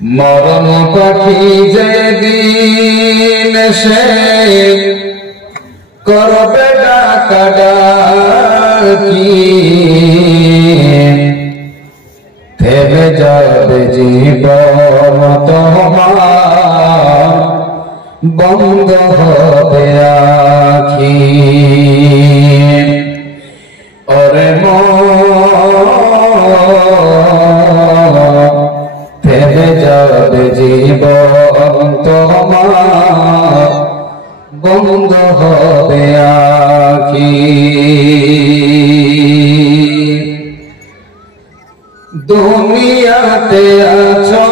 মরণ পাখি যেদিন সে করবে ডাকাডাকি, থেমে যাবে জীবন তোমার, বন্ধ হবে আখি। ওরে থেমে যাবে জীবন তোমার, বন্ধ হবে আখি। দুনিয়াতে আছো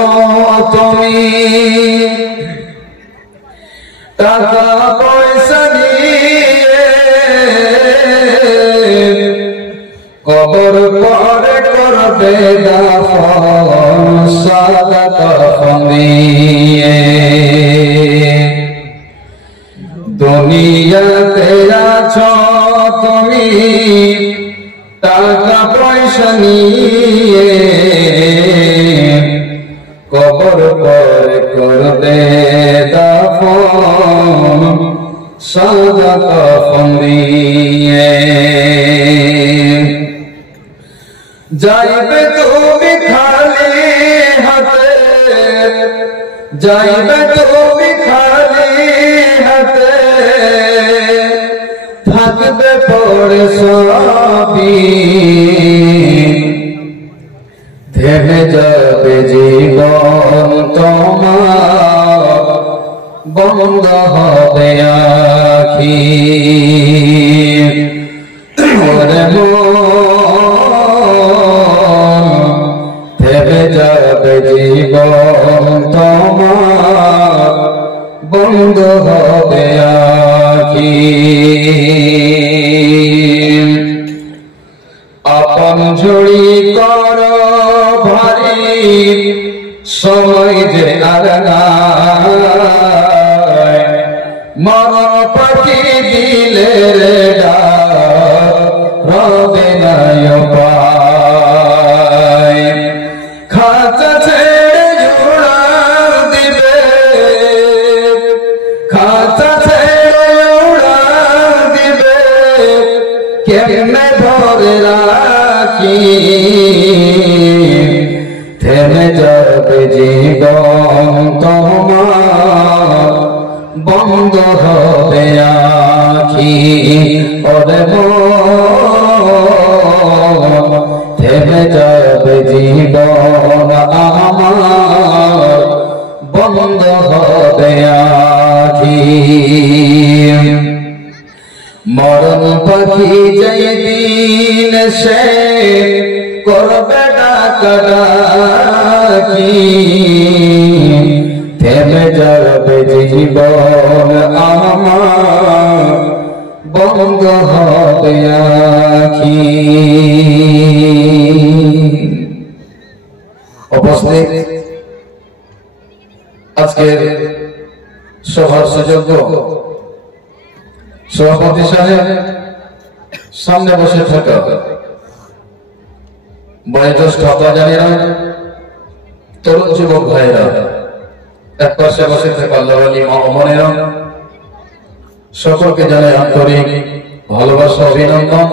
তুমি টাকা পয়সা নিয়ে, কবর পরে করবে দাফন সাদা কাফন দিয়ে। দুনিয়াতে আছো তুমি টাকা পয়সা নিয়ে, কবর পরে করবে দাফন সাদা কাফন দিয়ে। যাইবে তুমি খালি হাতে, যাইবে তুমি খালি হাতে, থাকবে পড়ে সবই, থেমে যাবে জীবন তোমার, বন্ধ হবে আখি। ওরে থেমে যাবে জীবন তোমার, বন্ধ হবে আখি। আপন ঝুড়ি কর ভারী, সময় যে আর নাই, মরণ পাখি দিলে রে রবে নাই উপায়। খাঁচা ছেড়ে উড়াল দিবে, খাঁচা ছেড়ে উড়াল দিবে, কেমনে ধরে রাখি। থেমে যাবে জীবন তোমার, বন্ধ হবে আখি। ওরে থেমে যাবে জীবন আমার, বন্ধ হবে আখি। মরণ পাখি যেদিন সে করবে ডাকাডাকি, থেমে যাবে জীবন আমার, বন্ধ হবে আখি। উপস্থিত আজকের সভার সুযোগ্য সভাপতি সাহেব, সামনে বসে থাকা বয়োজ্যেষ্ঠ আব্বাজানেরা, তরুণ যুবক ভাইরা, এক পাশে বসে থাকা আল্লাহওয়ালি মা ও বোনেরা, সকলকে জানাই আন্তরিক ভালোবাসা অভিনন্দন।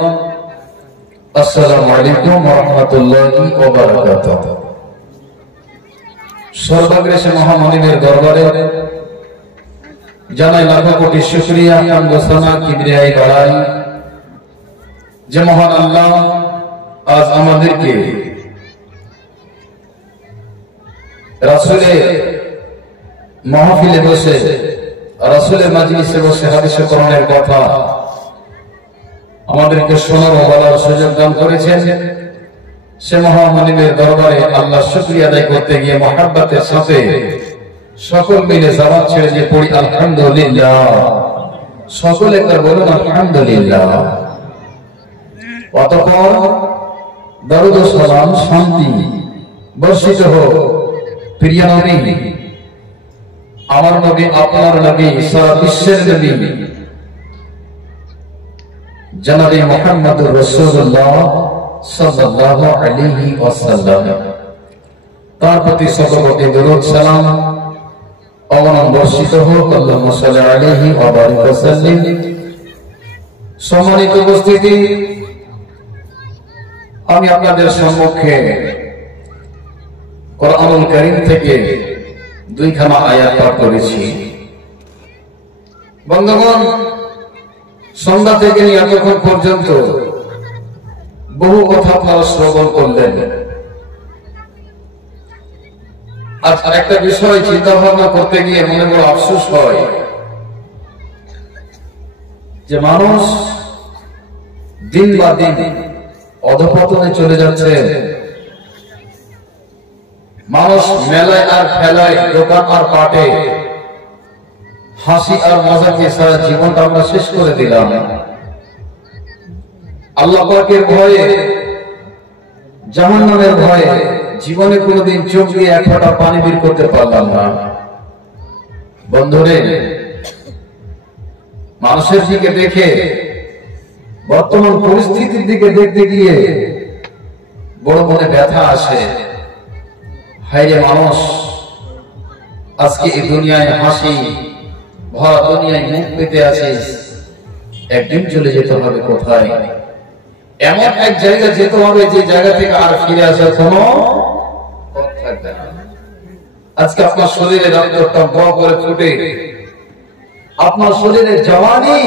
আসসালামু আলাইকুম ওয়া রাহমাতুল্লাহি ওয়া বারাকাতুহু। সর্বাগ্রে মহামনিমের দরবারে জানাই লাখো কোটি শুকরিয়া, হামদ ও সানা, কিবরিয়াই বাড়াই যে মহান আল্লাহ আজ আমাদেরকে রাসূলের মাহফিলে বসে, রাসূলের মাজলিসে বসে হাদিস কোরআনের কথা আমাদেরকে শোনার ও বলার সুযোগ দান করেছেন। সে মহামনিমের দরবারে আল্লাহ শুকরিয়া আদায় করতে গিয়ে মহব্বতের সাথে সকল মিলে জবান ছেড়ে যে পড়ি আলহামদুলিল্লাহ। সকলে একবার বলুন আলহামদুলিল্লাহ। অতঃপর দরুদ ও সালাম শান্তি বর্ষিত হোক প্রিয় নবী, আমার নবী, আপনার নবী, সারা বিশ্বের নবী জনাবে মুহাম্মদুর রাসূলুল্লাহ সাল্লাল্লাহু আলাইহি ওয়াসাল্লাম। তার প্রতি শতকোটি দরুদ সালাম অবনম বর্ষিত হোক। আল্লাহুম্মা সাল্লি আলাইহি ওয়া বারিক ওয়া সাল্লিম। সম্মানিত উপস্থিতি, আমি আপনাদের সম্মুখে কোরআনুল কারীম থেকে দুইখানা আয়াত পাঠ করেছি। বন্ধুগণ, সন্ধ্যা থেকে নিয়ে এতক্ষণ পর্যন্ত বহু কথা আপনারা শ্রবণ করলেন। আজ একটা বিষয় চিন্তা ভাবনা করতে গিয়ে মনে বড় আফসোস হয় যে মানুষ দিন বা দিন অধঃপতনে চলে যাচ্ছে। মানুষ মেলায় আর খেলায়, দোকান আর পাটে, হাসি আর মজাকে সারা জীবনটা আমরা শেষ করে দিলাম। আল্লাহ পাকের ভয়ে, জাহান্নামের ভয়ে জীবনে কোনোদিন চোখ দিয়ে এক ফোঁটা পানি বের করতে পারলাম না। বন্ধুরে, মানুষের দিকে দেখে, বর্তমান পরিস্থিতির দিকে দেখতে গিয়ে বড় মনে ব্যথা আসে। হায়রে মানুষ, আজকে এই দুনিয়ায় হাসি ভরা দুনিয়ায় মুখ পেতে আছিস, একদিন চলে যেতে হবে কোথায়? এমন এক জায়গা যেতে হবে যে জায়গা থেকে আর ফিরে আসার কোনো পথ থাকবে না। আজকে আপনার শরীরে রক্তটা বড় করে ফুটে, আপনার শরীরের জওয়ানি,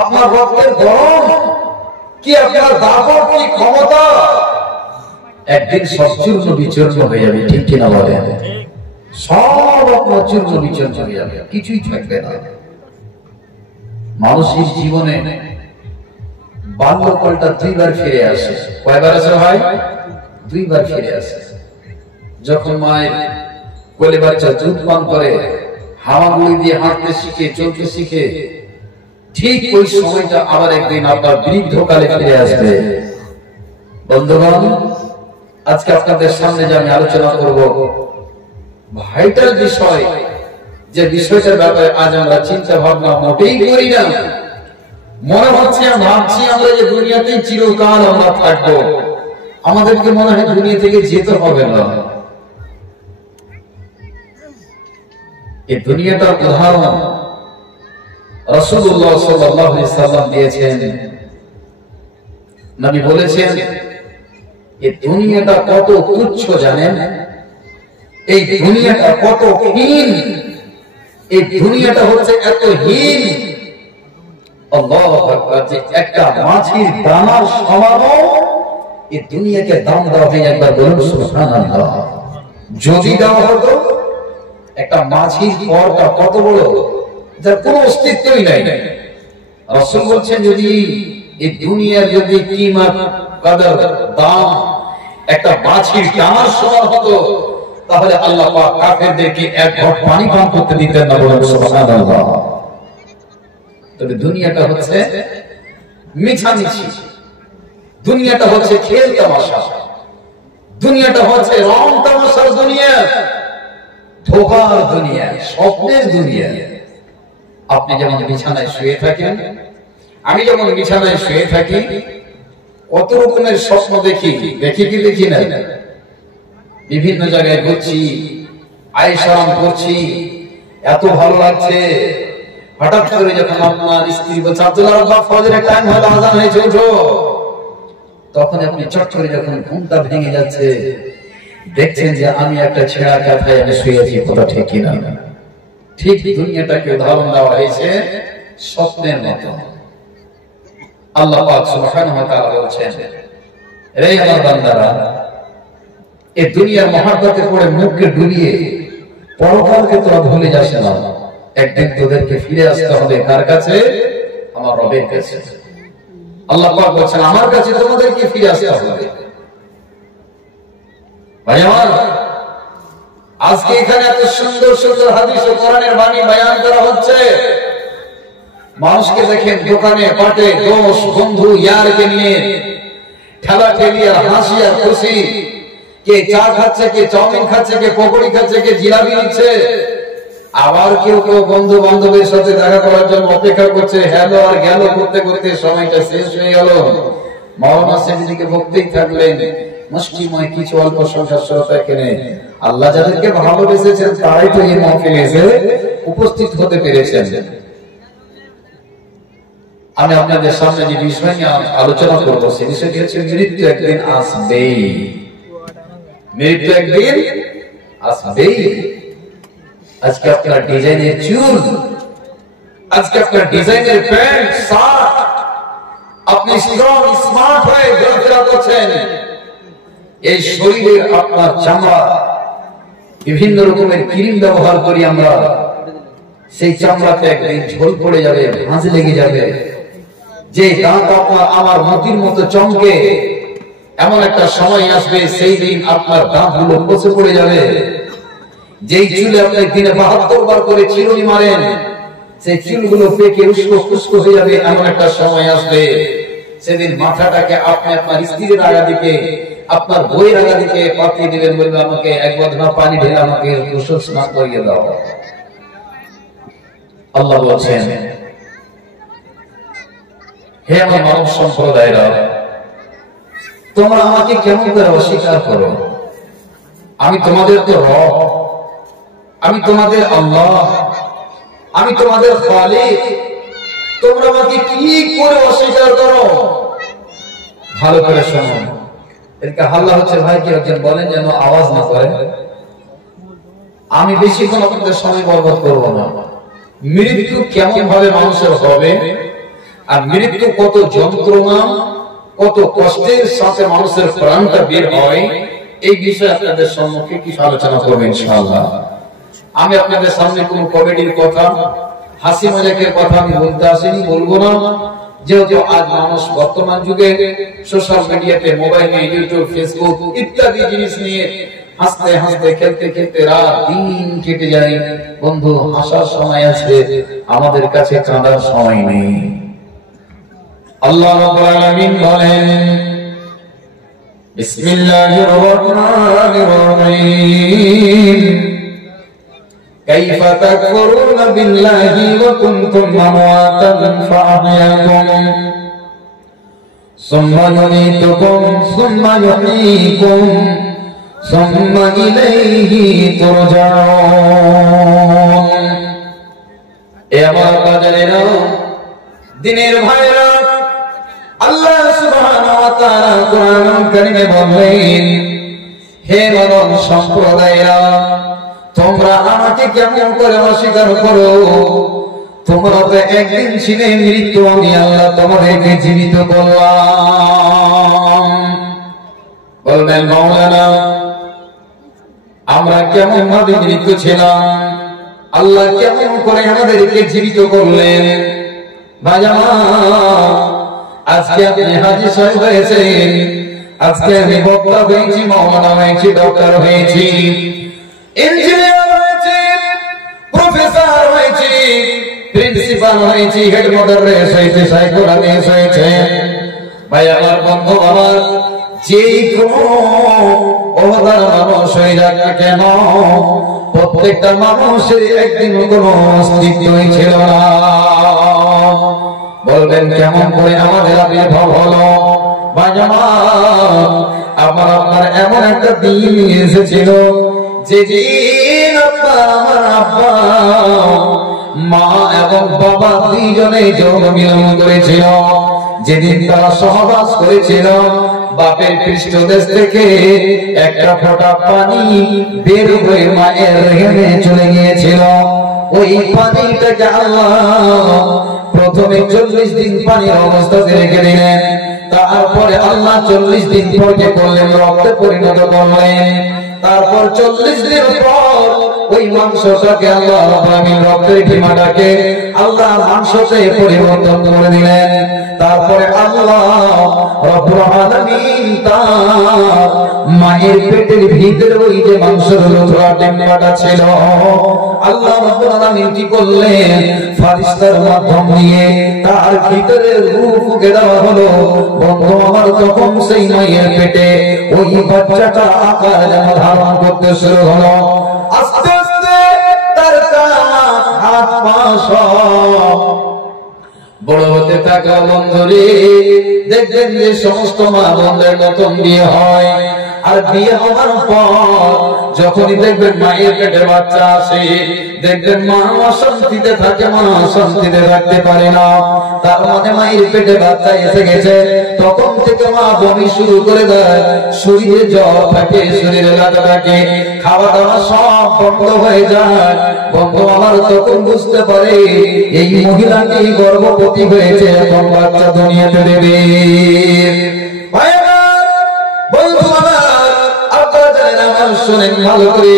আপনার রক্তের গরম কি, আপনার দাপট কি, ক্ষমতা, একদিন সব চূর্ণ বিচূর্ণ হয়ে যাবে। ঠিক কিনা বলেন? সব আপনার চূর্ণ বিচূর্ণ হয়ে যাবে, কিছুই থাকবে না। মানুষের জীবনে বাল্যকালটা দুইবার ফিরে আসে। কয়বার আসে ভাই? দুইবার ফিরে আসে। যখন মায়ের কোলে বাচ্চা দুধ পান করে, হাওয়াগুলি দিয়ে হাঁটতে শিখে, চলতে শিখে, ঠিক ওই সময়টা আবার একদিন আপনার বৃদ্ধকালে ফিরে আসবে। বন্ধুগণ, আজকে আপনাদের সামনে যে আমি আলোচনা করব ভাইটাল বিষয়, যে বিষয়টার ব্যাপারে আজ আমরা চিন্তা ভাবনা মোটেই করি না। মনে হচ্ছে, ভাবছি আমরা যে দুনিয়াতে চিরকাল আমরা থাকবো, আমাদেরকে মনে হয় দুনিয়া থেকে যেতে হবে না। এই দুনিয়াটার উদাহরণ রাসূলুল্লাহ সাল্লাল্লাহু আলাইহি সাল্লাম দিয়েছেন। নবী বলেছেন, এই দুনিয়াটা কত তুচ্ছ জানেন? এই দুনিয়াটা কত হীন, এই দুনিয়াটা হচ্ছে এত হীন, আল্লাহু আকবার, যে একটা মাছির দানার সমান এই দুনিয়াকে দাম দেওয়া হয়। একবার বলুন সুবহানাল্লাহ। যদি দেওয়া হতো একটা মাছির পরটা কত বড়, যার কোনো অস্তিত্বই নাই, রাসূল বলছেন যদি এই দুনিয়ার যদি কিমত, কদর, দাম একটা মাছির দানার সমান হতো, তাহলে আল্লাহ পাক কাফেরদেরকে এক ঘট পানি পান করতে দিতেন না। বলুন সুবহানাল্লাহ। তবে দুনিয়াটা হচ্ছে মিছামিছি, দুনিয়াটা হচ্ছে খেল তামাশা, দুনিয়াটা হচ্ছে রং তামাশার দুনিয়া, ধোঁকার দুনিয়া, স্বপ্নের দুনিয়া। আপনি যেমন বিছানায় শুয়ে থাকেন, আমি যেমন বিছানায় শুয়ে থাকি, কত রকমের স্বপ্ন দেখি, দেখি কি দেখি না? বিভিন্ন জায়গায় ঘুরছি, আয়েশারাম করছি, এত ভালো লাগছে। হঠাৎ করে যখন আপনার স্ত্রী বলছে, আব্দুল্লাহ আব্বা ফজরের টাইম হলো, আযান হয়েছে, ওঠো, তখন আপনি চট করে যখন ঘুমটা ভেঙে যাচ্ছে, দেখছেন যে আমি একটা ছেঁড়া কাঁথায় আমি শুয়েছি। কথা ঠিক কিনা? ঠিক দুনিয়াটাকে উদাহরণ দেওয়া হয়েছে স্বপ্নের মতো। আল্লাহ পাক সুবহানাহু ওয়া তাআলা বলছেন, রে আমার বান্দারা, এই দুনিয়ার মহাব্বতে পড়ে মুখকে ডুবিয়ে পরকালকে তোরা ভুলে যাস না। একদিন তোদেরকে ফিরে আসতে হবে কার কাছে? আমার রবের কাছে। আল্লাহ পাক বলছেন, আমার কাছে তোমাদেরকে ফিরে আসতে হবে। ভাই আমার, আজকে এখানে এত সুন্দর সুন্দর হাদিস ও কোরআনের বাণী বয়ান করা হচ্ছে। মানুষকে দেখেন দোকানে পাটে দোষ বন্ধু ইয়ারকে নিয়ে ঠেলা ঠেলি আর হাসি আর খুশি, কে চা খাচ্ছে, কে চাউমিন খাচ্ছে, কে পকোড়ি খাচ্ছে, কে জিলাপি নিচ্ছে। আবার কেউ কেউ বন্ধু বান্ধবের সাথে দেখা করার জন্য অপেক্ষা করছে, হ্যালো আর গেল করতে করতে সময়টা শেষ হয়ে গেল। মাওলানা সাহেবকে বলতেই থাকলেন, মুষ্টিময় কিছু অল্প সংখ্যক শ্রোতা এখানে আল্লাহ যাদেরকে ভালোবেসেছেন তারাই তো এই মাহফিলে এসে উপস্থিত হতে পেরেছেন। আমি আপনাদের সামনে যে বিষয় নিয়ে আলোচনা করবো সে বিষয়টি হচ্ছে মৃত্যু একদিন আসবেই। মৃত্যু একদিন আসবেই। আজকে আপনার ডিজাইনের চুল, আজকে আপনার ডিজাইনের প্যান্ট শার্ট, আপনি স্ট্রং স্মার্ট হয়ে ঘোরাফেরা করছেন, এই শরীরের আপনার চামড়া বিভিন্ন রকমের ক্রিম ব্যবহার করি আমরা, সেই চামড়াতে একদিন ঝোল পড়ে যাবে, ভাঁজ লেগে যাবে। যে দাঁত আপনার আমার মতির মতো চমকে, এমন একটা সময় আসবে সেই দিন আপনার দাঁতগুলো পচে পড়ে যাবে। যেই চুলে আপনি দিনে 72 বার করে চিরুনি মারেন, সেই চুলগুলো পেকে উস্কো খুস্কো হয়ে যাবে। এমন একটা সময় আসবে সেদিন মাথাটাকে আপনি আপনার স্ত্রীর আগা দিকে, আপনার বইয়ের আগা দিকে পাঠিয়ে দিবেন, বলবে আমাকে এক বদনা পানি ঢেলে আমাকে গোসল স্নান করিয়ে দাও। আল্লাহ বলছেন, হে আমার মানব সম্প্রদায়রা, তোমরা আমাকে কেমন করে অস্বীকার করো? আমি তোমাদের তো রব, আমি তোমাদের আল্লাহ, আমি তোমাদের খালিক। তোমরা আমাকে কি করে অস্বীকার করো? ভালো করে শোনো। এদিকে হাল্লা হচ্ছে, ভাই কি একজন বলেন যেন আওয়াজ না করে। আমি বেশিক্ষণ আপনাদের সময় বরবাদ করব না। মৃত্যু কেমন ভাবে মানুষের হবে, আর মৃত্যু কত যন্ত্রণা, কত কষ্টের সাথে মানুষের প্রাণটা বের হয়, এই বিষয়ে আপনাদের সম্মুখে কিছু আলোচনা করবো ইনশাআল্লাহ। আমি আপনাদের সামনে কোন কমেডির কথা, হাসি মজাকের কথা আমি বলতে আসিনি, বলবো না। যেহেতু আজ মানুষ বর্তমান যুগে সোশ্যাল মিডিয়াতে, মোবাইলে, ইউটিউব, ফেসবুক ইত্যাদি জিনিস নিয়ে হাসতে হাসতে, খেলতে খেলতে রাত দিন কেটে যায়। বন্ধু, হাসার সময় আছে, আমাদের কাছে কাঁদার সময় নেই। আল্লাহ রাব্বুল আলামিন বলেন, বিসমিল্লাহির রহমানির রহিম, কাইফা তাকফুরুনা বিল্লাহি ওয়া কুনতুম আমওয়াতান ফাআহয়াকুম সুম্মা ইউমীতুকুম সুম্মা ইউহয়ীকুম সুম্মা ইলাইহি তুরজাউন। এ আমার বাজারেরা, দিনের ভাইরা, আল্লাহ সুবহানাহু ওয়া তাআলা কোরআনুল কারীমে বলেন, হে মানব সম্প্রদায়রা, তোমরা আমাকে কেমন করে অস্বীকার করো? তোমরা তো একদিন ছিলে মৃত্যু, আমি আল্লাহ তোমাদেরকে জীবিত করলাম। বলবেন মাওলানা, আমরা কেমন ভাবে মৃত্যু ছিলাম, আল্লাহ কেমন করে আমাদেরকে জীবিত করলেন? ভাইজান, আজকে আপনি হাজী সাহেব হয়েছেন, আজকে আমি বক্তা হয়েছি, মাওলানা হয়েছি, ডক্টর হয়েছি, ইঞ্জিনিয়ার হয়েছি, প্রফেসর হয়েছি, প্রিন্সিপাল হয়েছি, হেড মডারেট হয়েছে, সাইকোলজিস্ট হয়েছে। ভাই আমার, বন্ধু আমার, যেই কোনো ওহদার মানুষ হয়ে যাক না কেন, প্রত্যেকটা মানুষের একদিন কোনো অস্তিত্বই ছিল না। বলবেন কেমন করে আমাদের আবির্ভাব হলো? আমার আপনার এমন একটা দিন এসেছিল, যেদিন আমার আব্বা, মা এবং বাবা দুইজনে যৌন মিলন করেছিল, যেদিন তারা সহবাস করেছিল, বাপের পৃষ্ঠদেশ থেকে একটা ফোঁটা পানি বের হয়ে মায়ের রেহেমে চলে গিয়েছিল। ওই পানিটাকে আল্লাহ প্রথমে 40 দিন পানির অবস্থাতে রেখে দিলেন, তারপরে আল্লাহ 40 দিন পরে করলেন রক্তে পরিণত করলেন। তারপর 40 দিন পর ওই মাংসটাকে আল্লাহ রাব্বুল আলামিন, রক্তের ঢিমাটাকে আল্লাহ মাংসতে পরিবর্তন করে দিলেন। তারপরে আল্লাহ রাব্বুল আলামিন তার মায়ের পেটের ভিতরে ওই যে মাংসের লোথরা টেম্পাটা ছিল, আল্লাহ রাব্বুল আলামিন কি করলেন? ফেরেশতার মাধ্যম দিয়ে তার ভিতরে রূহ ফুঁকে দেওয়া হলো। বন্ধু আমার, তখন সেই মায়ের পেটে ওই বাচ্চাটা আকার যেন ধারণ করতে শুরু হলো। আস্তে আস্তে তার কান, হাত, পা সব বড় হতে থাকা বন্ধুরে দেখবেন যে সমস্ত মা বোনদের নতুন বিয়ে হয়, আর বিয়ে হওয়ার পর যখনই দেখবেন মায়ের পেটে বাচ্চা আসে, দেখবেন মা অশান্তিতে থাকে, মা অশান্তিতে থাকতে পারে না। তার মানে মায়ের পেটে বাচ্চা এসে গেছে, তখন থেকে মা বমি শুরু করে দেয়, শরীরে জ্বর থাকে, শরীরে লাগা থাকে, খাওয়া দাওয়া সব বন্ধ হয়ে যায়। বন্ধু আমার তখন বুঝতে পারে এই মহিলাটি গর্ভবতী হয়েছে, এখন বাচ্চা দুনিয়াতে দেবে। বন্ধু আমার, আপনারা জানেন, আমার শোনেন ভালো করে,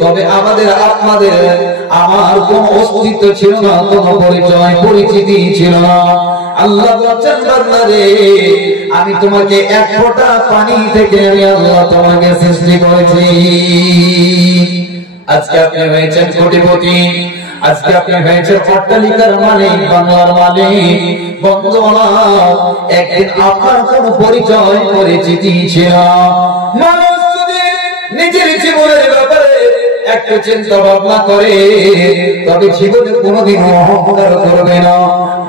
তবে আমাদের আপনাদের আমার কোন অস্তিত্ব ছিল না, কোন পরিচয় পরিচিতি ছিল না। আল্লাহ বলেন বান্দা রে, আমি তোমাকে এক ফোঁটা পানি থেকে আমি আল্লাহ তোমাকে সৃষ্টি করেছি। আজকে আপনি হয়েছেন কোটিপতি, আজকে আপনি হয়েছেন অট্টালিকার মালিক, বাংলার মালিক। বন্ধু আমার, একদিন আপনার কোন পরিচয় পরিচিতি ছিল না। মানুষ যদি নিজের জীবনের ব্যাপারে একটু চিন্তা ভাবনা করে, তবে জীবনে কোনোদিন অহংকার করবে না,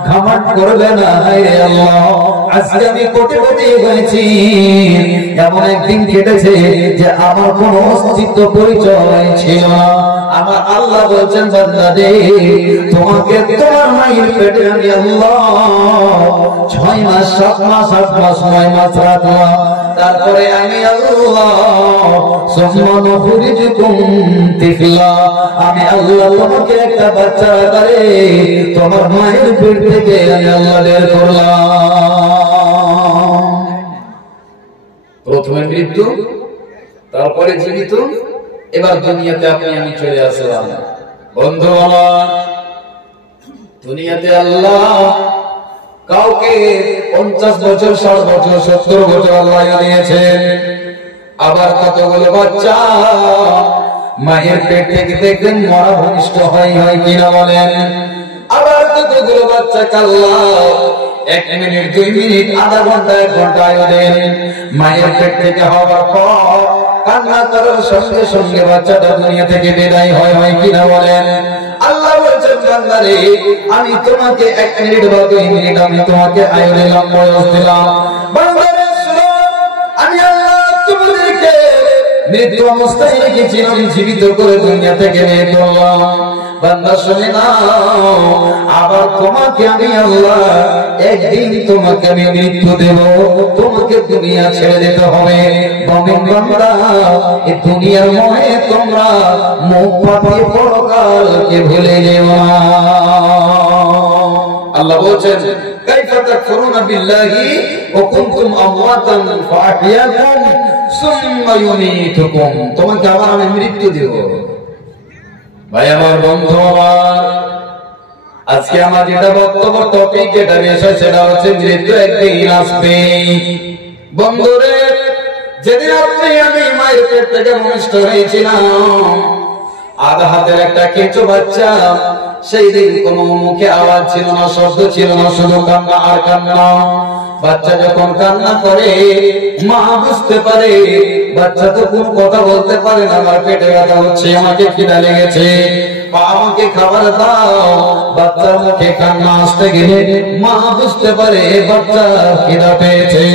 ঘামাট করবে না। হায় আল্লাহ, আজকে আমি কোটিপতি হয়েছি, এমন একদিন কেটেছে যে আমার কোন অস্তিত্ব পরিচয় ছিল না। আমার আল্লাহ বলছেন বান্দা রে, তোমাকে তোমার মায়ের পেটে আমি আল্লাহ 6 মাস 7 মাস 8 মাস 9 মাস রাখলাম, তারপরে আমি আল্লাহ সুবহানাহু ফুরিজুকুম তিফলা, আমি আল্লাহ তোমাকে একটা বাচ্চা আকারে তোমার মায়ের পেট থেকে আমি আল্লাহ বের করলাম। প্রথমে মৃত্যু, তারপরে জীবিত, এবার দুনিয়াতে আপনি আমি চলে আসলাম। বন্ধু আমার, দুনিয়াতে আল্লাহ কাউকে 50 বছর 60 বছর 70 বছর আল্লাহ দিয়েছেন। আবার কতগুলো বাচ্চা মায়ের পেট থেকে দেখবেন মরা ভূমিষ্ঠ হয় কিনা বলেন। আবার কতগুলো বাচ্চা আল্লাহ 1 মিনিট 2 মিনিট আধা ঘন্টা 1 ঘন্টা আয়ু দেন। মায়ের পেট থেকে হওয়ার পর কান্না করার সঙ্গে সঙ্গে বাচ্চাটা দুনিয়া থেকে বিদায় হয় কিনা বলেন। আল্লাহ বলেছেন বান্দা রে, আমি তোমাকে 1 মিনিট বা 2 মিনিট আমি তোমাকে আয়ু দিলাম, বয়স দিলাম। বান্দা রে শুনো, আমি আল্লাহ তোমাদেরকে মৃত্যু অবস্থায় রেখেছিলাম, জীবিত করে দুনিয়া থেকে বের করলাম। বান্দা শুনে নাও, আবার তোমাকে আমি আল্লাহ একদিন তোমাকে আমি মৃত্যু দেব, তোমাকে দুনিয়া ছেড়ে দিতে হবে। মুমিন বান্দা, এই দুনিয়ার মোহে তোমরা মুখ পাতিয়ে পরকালকে ভুলে যেও না। আল্লাহ বলেন, কাইফা তাকফুরুনা বিল্লাহি ওয়া কুনতুম আমওয়াতান ফাআহইয়াকুম সুম্মা ইউমীতুকুম, তোমাকে আবার আমি মৃত্যু দেব। ভাই আমার, বন্ধু আমার, আজকে আমার যেটা বক্তব্য টপিক যেটা বিষয় সেটা হচ্ছে মৃত্যু একদিন আসবে। বন্ধুরে, যেদিন আপনি আমি মায়ের পেট থেকে ভূমিষ্ঠ হয়েছিলাম, আধা হাতের একটা কেঁচো বাচ্চা, সেই দিন কোনো মুখে আওয়াজ ছিল না, শব্দ ছিল না, শুধু কান্না আর কান্না। বাচ্চা যখন কান্না করে মা বুঝতে পারে বাচ্চা তো কোনো কথা বলতে পারে না, আমার পেটে ব্যথা হচ্ছে, আমাকে খিদা লেগেছে, বা আমাকে খাবার দাও। বাচ্চার মুখে কান্না আসতে গেলে মা বুঝতে পারে বাচ্চা খিদা পেয়েছে।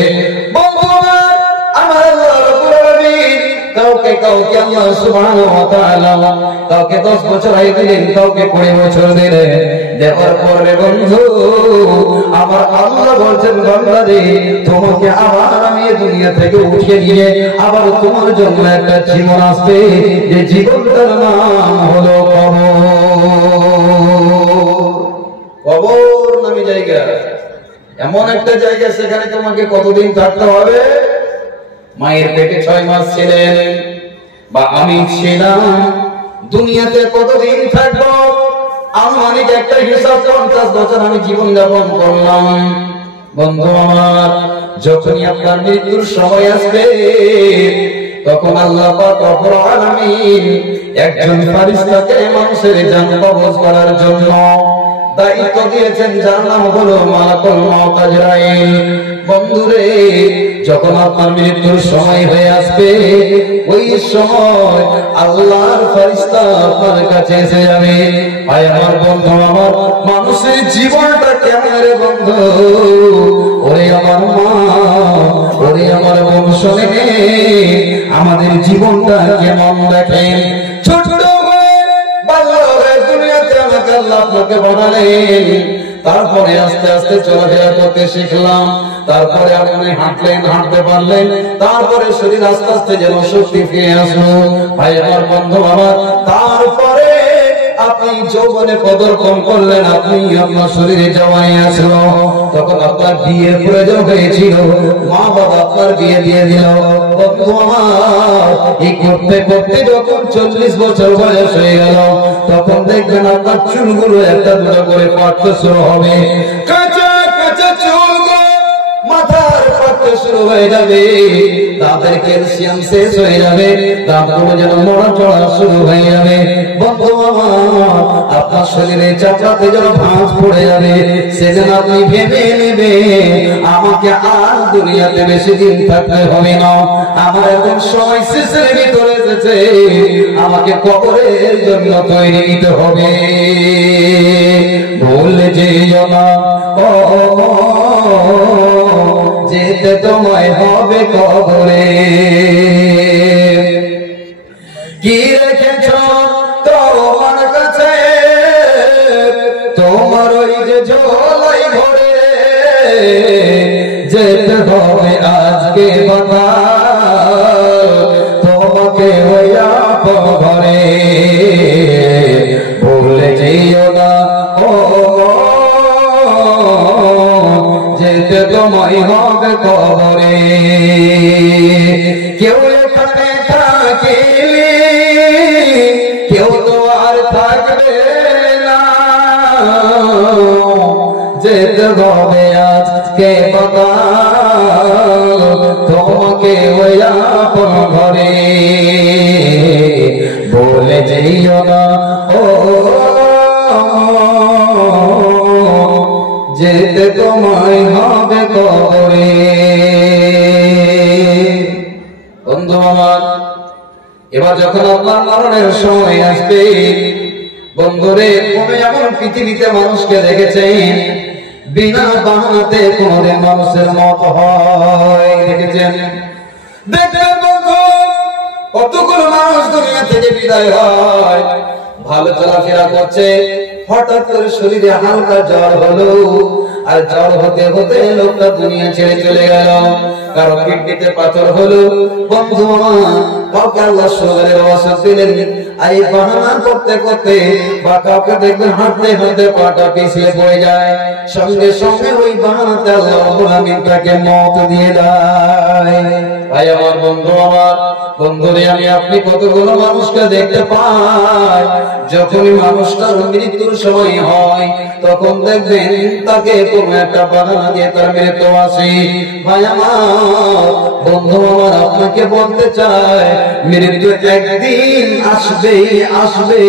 কাউকে কাউকে আল্লাহ সুবহানাহু ওয়া তাআলা কাউকে 10 বছর আয়ু দিলেন, কাউকে 20 বছর দিলেন। দেওয়ার পরে বন্ধু আমার আল্লাহ বলছেন বান্দা রে, তোমাকে আবার আমি এই দুনিয়া থেকে উঠিয়ে নিয়ে আবার তোমার জন্য একটা জীবন আসবে, যে জীবনটার নাম হলো কবর। কবর নামে জায়গা, এমন একটা জায়গা সেখানে তোমাকে কতদিন থাকতে হবে। মায়ের পেটে 6 মাস ছিলেন বা আমি ছিলাম, দুনিয়াতে কতদিন থাকবো আনুমানিক একটা হিসাব 50 বছর আমি জীবন যাপন করলাম। বন্ধু আমার, যখনই আপনার মৃত্যুর সময় আসবে তখন আল্লাহ পাক রব্বুল আলামিন একজন ফেরেশতাকে মানুষের জান কবজ করার জন্য দায়িত্ব দিয়েছেন, যার নাম হলো মালাকুল মউত আজরাইল। বন্ধুরে, যখন আপনার মৃত্যুর সময় হয়ে আসবে, ওই সময় আল্লাহর ফেরেশতা আপনার কাছে এসে যাবে। ভাই আমার বন্ধু আমার, মানুষের জীবনটা কেমন রে বন্ধু? ওরে আমার মা, ওরে আমার বংশ, আমাদের জীবনটা কেমন দেখেন। ছোট হয়ে ভালো হয়ে দুনিয়াতে আমাকে আল্লাহ আপনাকে বানালেন, তারপরে আস্তে আস্তে চলাফেরা করতে শিখলাম, তারপরে আপনি হাঁটলেন, হাঁটতে পারলেন, তারপরে শরীর আস্তে আস্তে যেন শক্তি ফিরে আসলো। ভাই আমার বন্ধু আমার, তারপরে আপনি যৌবনে পদার্পণ করলেন, আপনি আপনার শরীরে জওয়ানি আসলো, তখন আপনার বিয়ের প্রয়োজন হয়েছিল, মা বাবা আপনার বিয়ে দিয়ে দিল। বন্ধু আমার, এই করতে করতে যখন 40 বছর বয়স হয়ে গেল, তখন দেখবেন আপনার চুলগুলো একটা দুটো করে পাকতে শুরু হবে, কাঁচা কাঁচা চুলগুলো মাথার পাকতে শুরু হয়ে যাবে, দাঁতের ক্যালসিয়াম শেষ হয়ে যাবে, দাঁতগুলো যেন মরা চড়া শুরু হয়ে যাবে। বন্ধু আমার, আপনার শরীরে চাপড়াতে যেন ভাঁজ পড়ে যাবে, সেদিন আপনি ভেবে নেবে আমাকে আর দুনিয়াতে বেশি দিন থাকতে হবে না, আমার এখন সময় শেষের ভিতরে এসেছে, আমাকে কবরের জন্য তৈরি নিতে হবে। ভুলে যেও না ও যেতে তোমায় হবে কবরে, কি রেখেছ তোমার কাছে তোমার ওই যে ঝোলাই ঘরে, যেতে হবে আজকে কথা তোমাকে ওই আপন ঘরে। ভুলে যেও না ও যেতে তোমায় হবে কবরে। কেউ এখানে থাকে, কেউ তো আর থাকবে না, যেতে হবে আজকে কথা তোমাকে ওই আপন ঘরে। বলে যেও না ও যেতে তোমায় হবে কবরে। বন্ধু আমার, এবার যখন আপনার মরণের সময় আসবে, বন্ধুরে কোন এমন পৃথিবীতে মানুষকে দেখেছেন বিনা বাহানাতে কোনদিন মানুষের মত হয় দেখেছেন? দেখবেন বন্ধু, কতগুলো মানুষ দুনিয়া থেকে বিদায় হয়, ভালো চলাফেরা করছে, হঠাৎ করে শরীরে হালকা জ্বর হলো, আর জ্বর হতে হতে লোকটা দুনিয়া ছেড়ে চলে গেল। কারো কিডনিতে পাথর হলো, বন্ধু আমার, কাউকে আল্লাহ সুগারের ওষুধ দিলেন, এই বাহানা করতে করতে, বা কাউকে দেখবেন হাঁটতে হাঁটতে পাটা পিছলে পড়ে যায়, সঙ্গে সঙ্গে ওই বাহানাতে আল্লাহ রাব্বুল আমিন তাকে মওত দিয়ে দেয়। ভাই আমার, বন্ধু আমার, বন্ধুরে আমি আপনি কতগুলো মানুষকে দেখতে পাই, যখনই মানুষটার মৃত্যুর সময় হয়, তখন দেখবেন তাকে কোন একটা বাহানা দিয়ে তার মৃত্যু আসে। ভাই আমার, বন্ধু আমার, আপনাকে বলতে চাই, মৃত্যু একদিন আসবে আসবে।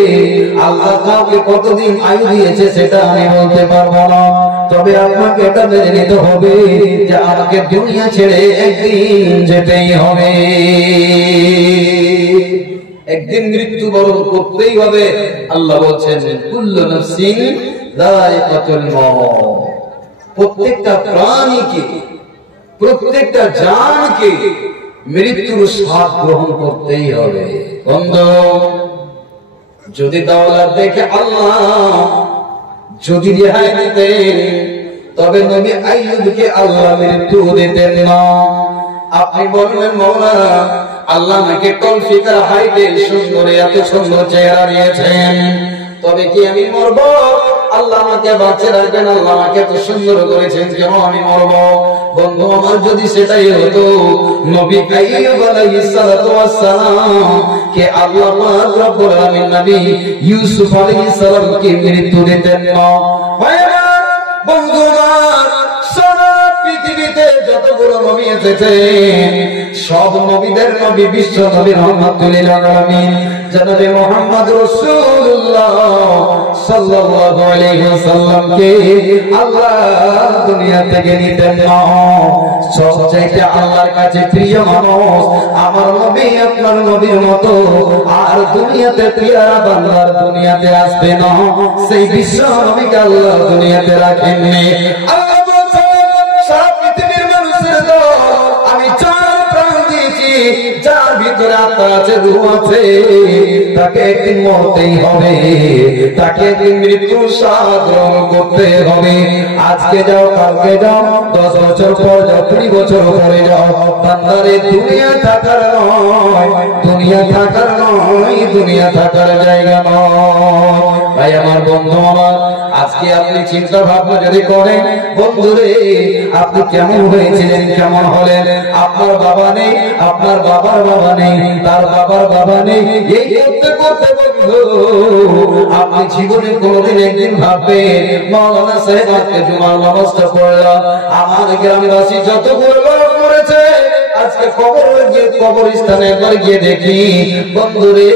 আল্লাহ কাউকে কতদিন আয়ু দিয়েছে সেটা আমি বলতে পারবো না, তবে আপনাকে এটা মেনে নিতে হবে যে আমাকে দুনিয়া ছেড়ে একদিন যেতেই হবে, একদিন মৃত্যু বরণ করতেই হবে। আল্লাহ বলছেন কুল্লু নাফসিন যায়কাতুল মউত, প্রত্যেকটা প্রাণীকে, প্রত্যেকটা জানকে মৃত্যুর স্বাদ গ্রহণ করতেই হবে। বন্ধু, যদি দৌলত দেখে আল্লাহ যদি রেহাই দিতেন, তবে নবী আইয়ুবকে আল্লাহ মৃত্যু দিতেন না। আপনি বলবেন মওলা, আল্লাহ আমাকে তৌফিকের হাইটে সুন্দর, এত সুন্দর চেহারা দিয়েছেন, তবে কি আমি মরব? আল্লাহ আমাকে বাঁচিয়ে রাখবেন, আল্লাহ আমাকে এত সুন্দর করেছেন, কেন আমি মরব? বন্ধু আমার, যদি সেটাই হতো, নবী আইয়ুব আলাইহিস সালাতু ওয়াস সালাম কে আল্লাহ পাক রব্বুল আলামিন নবী ইউসুফ আলাইহিস সালামকে মৃত্যু দিতেন না। ভাইরা, বন্ধু আমার, সারা পৃথিবীতে যতগুলো নবী এসেছেন, সব নবীদের নবী বিশ্ব নবী রাহমাতুল লিল আলামিন জনাবে মুহাম্মদ রাসূলুল্লাহ সাল্লাল্লাহু আলাইহি ওয়াসাল্লামকে আল্লাহ দুনিয়া থেকে নিতেন না। সবচেয়ে আল্লাহর কাছে প্রিয় মানুষ আমার নবী, আপনার নবীর মতো আর দুনিয়াতে পিয়ারা বান্দার দুনিয়াতে আসবে না। সেই বিশ্ব নবীকে আল্লাহ দুনিয়াতে রাখেননি। আল্লাহ বলেন, সারা পৃথিবীর মানুষের তো আমি চার প্রাণ দিয়েছি, যার ভিতরে আত্মা আছে, রূহ আছে, তাকে একদিন মরতেই হবে, তাকে একদিন মৃত্যুর স্বাদ গ্রহণ করতে হবে। আজকে যাও, কালকে যাও, 10 বছর পর যাও, 20 বছর পরে যাও, বান্দারে দুনিয়া থাকার নয়, দুনিয়া থাকার নয়, দুনিয়া থাকার জায়গা নয়। ভাই আমার, বন্ধু আমার, আজকে আপনি চিন্তা ভাবনা যদি করেন, বন্ধুরে আপনি কেমন হয়েছিলেন, কেমন হলেন, আপনার বাবা নেই, আপনার বাবার বাবা নেই, তার বাবার বাবা নেই, এই করতে করতে বন্ধু আপনি জীবনে কোনোদিন একদিন ভাববেন মাওলানা সাহেব আজকে জুমার নামাজটা পড়লাম, আমার গ্রামবাসী যতগুলো লোক মরেছে আজকে কবরস্থানে একবার গিয়ে দেখি। বন্ধুরে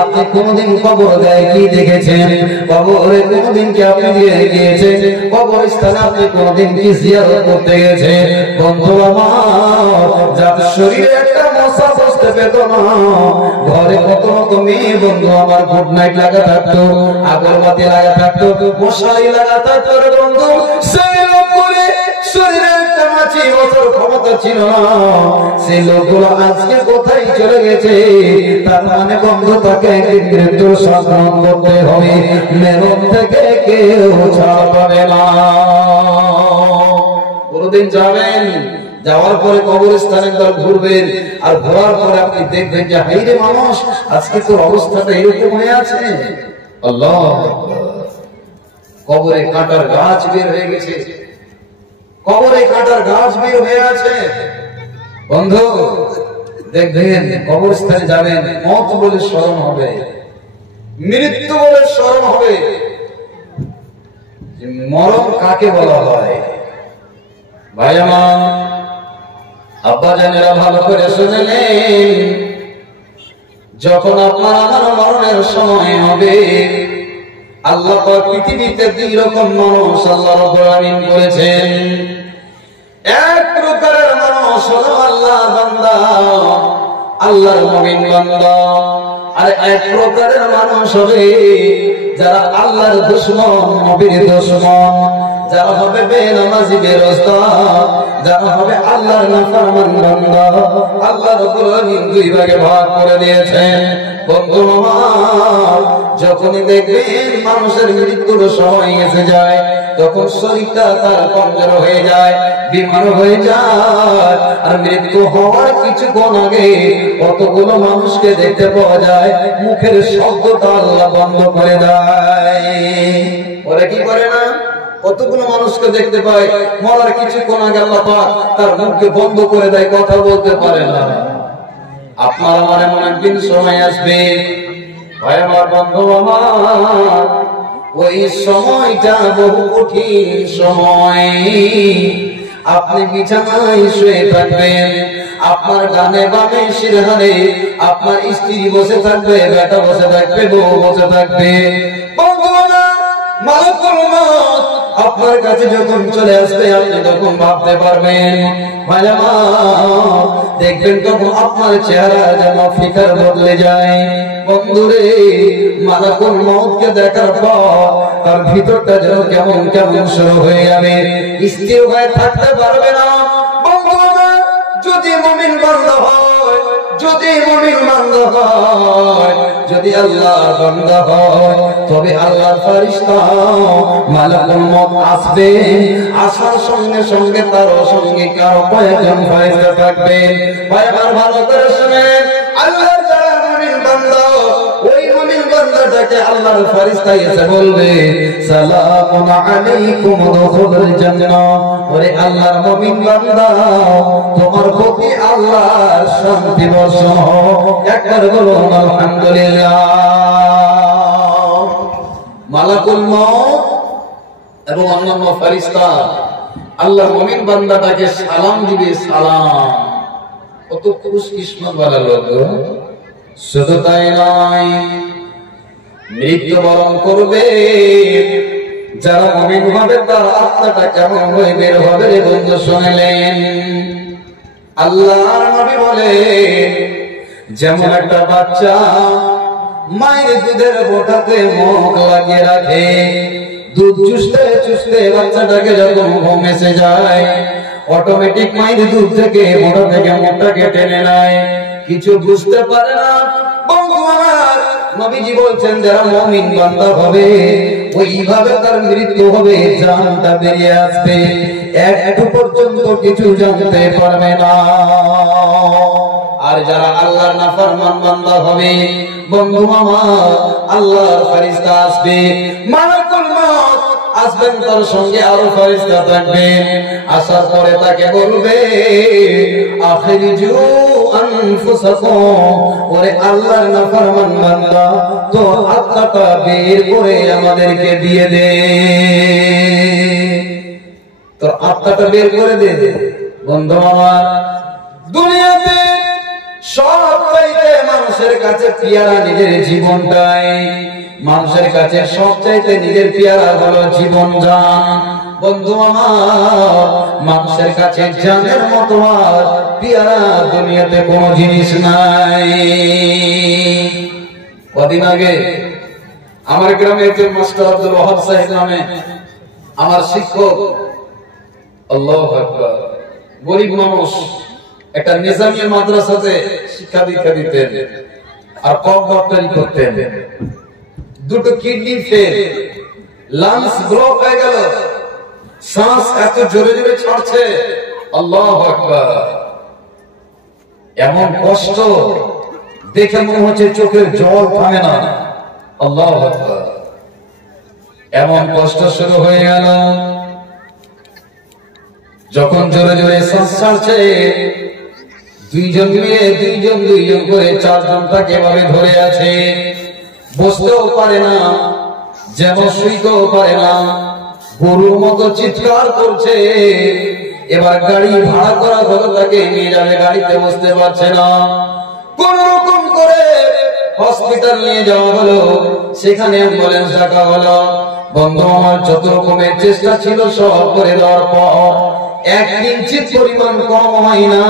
আপনি কোনদিন কবর গায়ে কি দেখেছেন? কবরে কোনদিন কি আপনি দিয়ে গিয়েছেন? কবরস্থানে আপনি কোনদিন কি জিয়ারত করতে গেছেন? বন্ধু আমার, যার শরীরে একটা মশা বসতে পেত না, ঘরে কত রকম মেয়ে বন্ধু আমার গুড নাইট লাগা থাকতো, আগরবাতি লাগা থাকতো, মশারি লাগা থাকতো রে বন্ধু, সেই লোক করে শরীরে একটা মাছি বছর ক্ষমতা ছিল না, সেই লোকগুলো আজকে কোথায় চলে গেছে? তার মানে বন্ধু তাকে একদিন মৃত্যুর স্বাদ গ্রহণ করতে হবে, মেরুন থেকে কেউ ছাড় পাবে না। কোনদিন যাবেন, যাওয়ার পরে কবরস্থানে একবার ঘুরবেন, আর ঘোরার পরে আপনি দেখবেন যে হাইরে মানুষ, আজকে তোর অবস্থাটা এরকম হয়ে আছে। আল্লাহ, কবরে কাঁটার গাছ বের হয়ে গেছে, কবরে কাঁটার গাছ বের হয়ে আছে। বন্ধু দেখবেন, কবরস্থানে যাবেন, মত বলে স্মরণ হবে, মৃত্যু বলে স্মরণ হবে। মরণ কাকে বলা হয়? ভাই আমার, আব্বা জানেরা ভালো করে শুনে নেন, যখন আপনার আমার মরণের সময় হবে, আল্লাহ পাক পৃথিবীতে 2 রকম মানুষ আল্লাহ রাব্বুল আলামিন করেছেন। এক প্রকারের মানুষ হলো আল্লাহর বান্দা, আল্লাহর মুমিন বান্দা, আর এক প্রকারের মানুষ হবে যারা আল্লাহর দুশমন, নবীর দুশমন, যারা হবে বেনামাজি, বেরোজা, যারা হবে আল্লাহর নাফরমান বান্দা। আল্লাহ রাব্বুল আলামিন 2 ভাগে ভাগ করে দিয়েছেন। বন্ধু আমার, যখনই দেখবেন মানুষের মৃত্যুর সময় এসে যায়, তখন শরীরটা তার কমজোর হয়ে যায়, বিমার হয়ে যায়, আর মৃত্যু হওয়ার কিছুক্ষণ আগে কতগুলো মানুষকে দেখতে পাওয়া যায়, মুখের শব্দটা আল্লাহ বন্ধ করে দেয়। ওরা কি করে না? কতগুলো মানুষকে দেখতে পায়, মরার কিছুক্ষণ আগে আল্লাহ পাক তার মুখকে বন্ধ করে দেয়, কথা বলতে পারে না। আপনার আমার এমন একদিন সময় আসবে, ভাই আমার, বন্ধু আমার, ওই সময়টা বহু কঠিন সময়। আপনি বিছানায় শুয়ে থাকবেন, আপনার ডানে বামে সিরহানে আপনার স্ত্রী বসে থাকবে, বেটা বসে থাকবে, বউ বসে থাকবে। বন্ধু আমার, মালাকুল মউত আপনার কাছে যখন চলে আসবে, আপনি তখন ভাবতে পারবেন, ভাই আমার, দেখবেন তখন আপনার চেহারা যেন ফিকার বদলে যায়। বন্ধুরে, মালাকুল মউতকে দেখার পর তার ভিতরটা যেন কেমন কেমন শুরু হয়ে যাবে, স্থির হয়ে থাকতে পারবে না। বন্ধু আমার, যদি মুমিন বান্দা হয়, যদি মুমিন বান্দা হয়, যদি আল্লাহর বান্দা হয়, তবে আল্লাহর ফেরেশতা মালাকুল মউত আসবে, আসার সঙ্গে সঙ্গে তার সঙ্গে কারো কয়েকজন ফেরেশতা থাকবে। ভাই আমার, ভালো করে শুনেন, আল্লাহর যারা মুমিন বান্দা, ওই মুমিন বান্দাটাকে আল্লাহর ফেরেশতা এসে বলবে, সালামুন আলাইকুম দুখুলুল জান্নাহ। ওরে আল্লাহর মুমিন বান্দা, তোমার প্রতি আল্লাহর শান্তি বর্ষণ হোক। একবার বলুন আলহামদুলিল্লাহ। মালাকুল মউত এবং অন্যান্য ফেরেশতা আল্লাহর মুমিন বান্দাটাকে সালাম দিবে। সালাম, কত খুশ কিসমত वाला লোক, শুধু তাই নয়, মৃত্যুবরণ করবে যারা মুমিন হবে তার আত্মাটা কেমন হয়ে বের হবে রে বন্ধু শুনলেন? আল্লাহর নবী বলে, যেমন একটা বাচ্চা মায়ের দুধের বোটাতে মুখ লাগিয়ে রাখে, দুধ চুষতে চুষতে বাচ্চাটাকে যখন ঘুম এসে যায়, অটোমেটিক মায়ের দুধ থেকে বোটা থেকে মুখটাকে টেনে নেয়, কিছু বুঝতে পারে না। বন্ধু আমার, নবীজি বলছেন যারা মুমিন বান্দা হবে ওইভাবে তার মৃত্যু হবে, জানটা বেরিয়ে আসবে, একটু পর্যন্ত কিছু জানতে পারবে না। আর যারা আল্লাহর নাফরমান বান্দা হবে বন্ধু আমার, আল্লাহর ফেরেশতা আসবে, মালাকুল মউত আসবেন, তার সঙ্গে আরো ফেরেশতা থাকবেন। আসার পরে তাকে বলবে, আখিরিজু আনফুসাকুম, ওরে আল্লাহর নাফরমান বান্দা, তো আত্মাটা বের করে আমাদেরকে দিয়ে দে, তো আত্মাটা বের করে দে। বন্ধু আমার, দুনিয়াতে সবচাইতে মানুষের কাছে পিয়ারা নিজের জীবনটাই, মানুষের কাছে সবচাইতে নিজের পিয়ারা হলো জীবন জান। বন্ধু আমার, মানুষের কাছে জানের মতো আর পিয়ারা দুনিয়াতে কোনো জিনিস নাই। কদিন আগে আমার গ্রামে একজন মাস্টার আব্দুল ওয়াহাব সাহেব নামে আমার শিক্ষক, আল্লাহু আকবার, গরিব মানুষ, একটা নিজামিয়া মাদ্রাসাতে শিক্ষা দীক্ষা দিতেন আর কম ডক্টরি করতেন। দুটো কিডনি ফেল, লাংস ব্লক হয়ে গেল, শ্বাস এত জোরে জোরে ছাড়ছে, আল্লাহু আকবার, এমন কষ্ট দেখে মনে হচ্ছে চোখের জল থামে না, আল্লাহু আকবার, এমন কষ্ট শুরু হয়ে গেল। যখন জোরে জোরে শ্বাস ছাড়ছে, দুইজন মিলে দুইজন করে চারজন তাকে এভাবে ধরে আছে, বসতেও পারে না, যেমন শুইতেও পারে না, গরুর মতো চিৎকার করছে। এবার গাড়ি ভাড়া করা হলো, তাকে নিয়ে যাবে, গাড়িতে বসতে পারছে না, কোন রকম করে হসপিটাল নিয়ে যাওয়া হলো, সেখানে অ্যাম্বুলেন্স ডাকা হলো। বন্ধু আমার, যত রকমের চেষ্টা ছিল সব করে দেওয়ার পর এক ইঞ্চি পরিমাণ কম হয় না।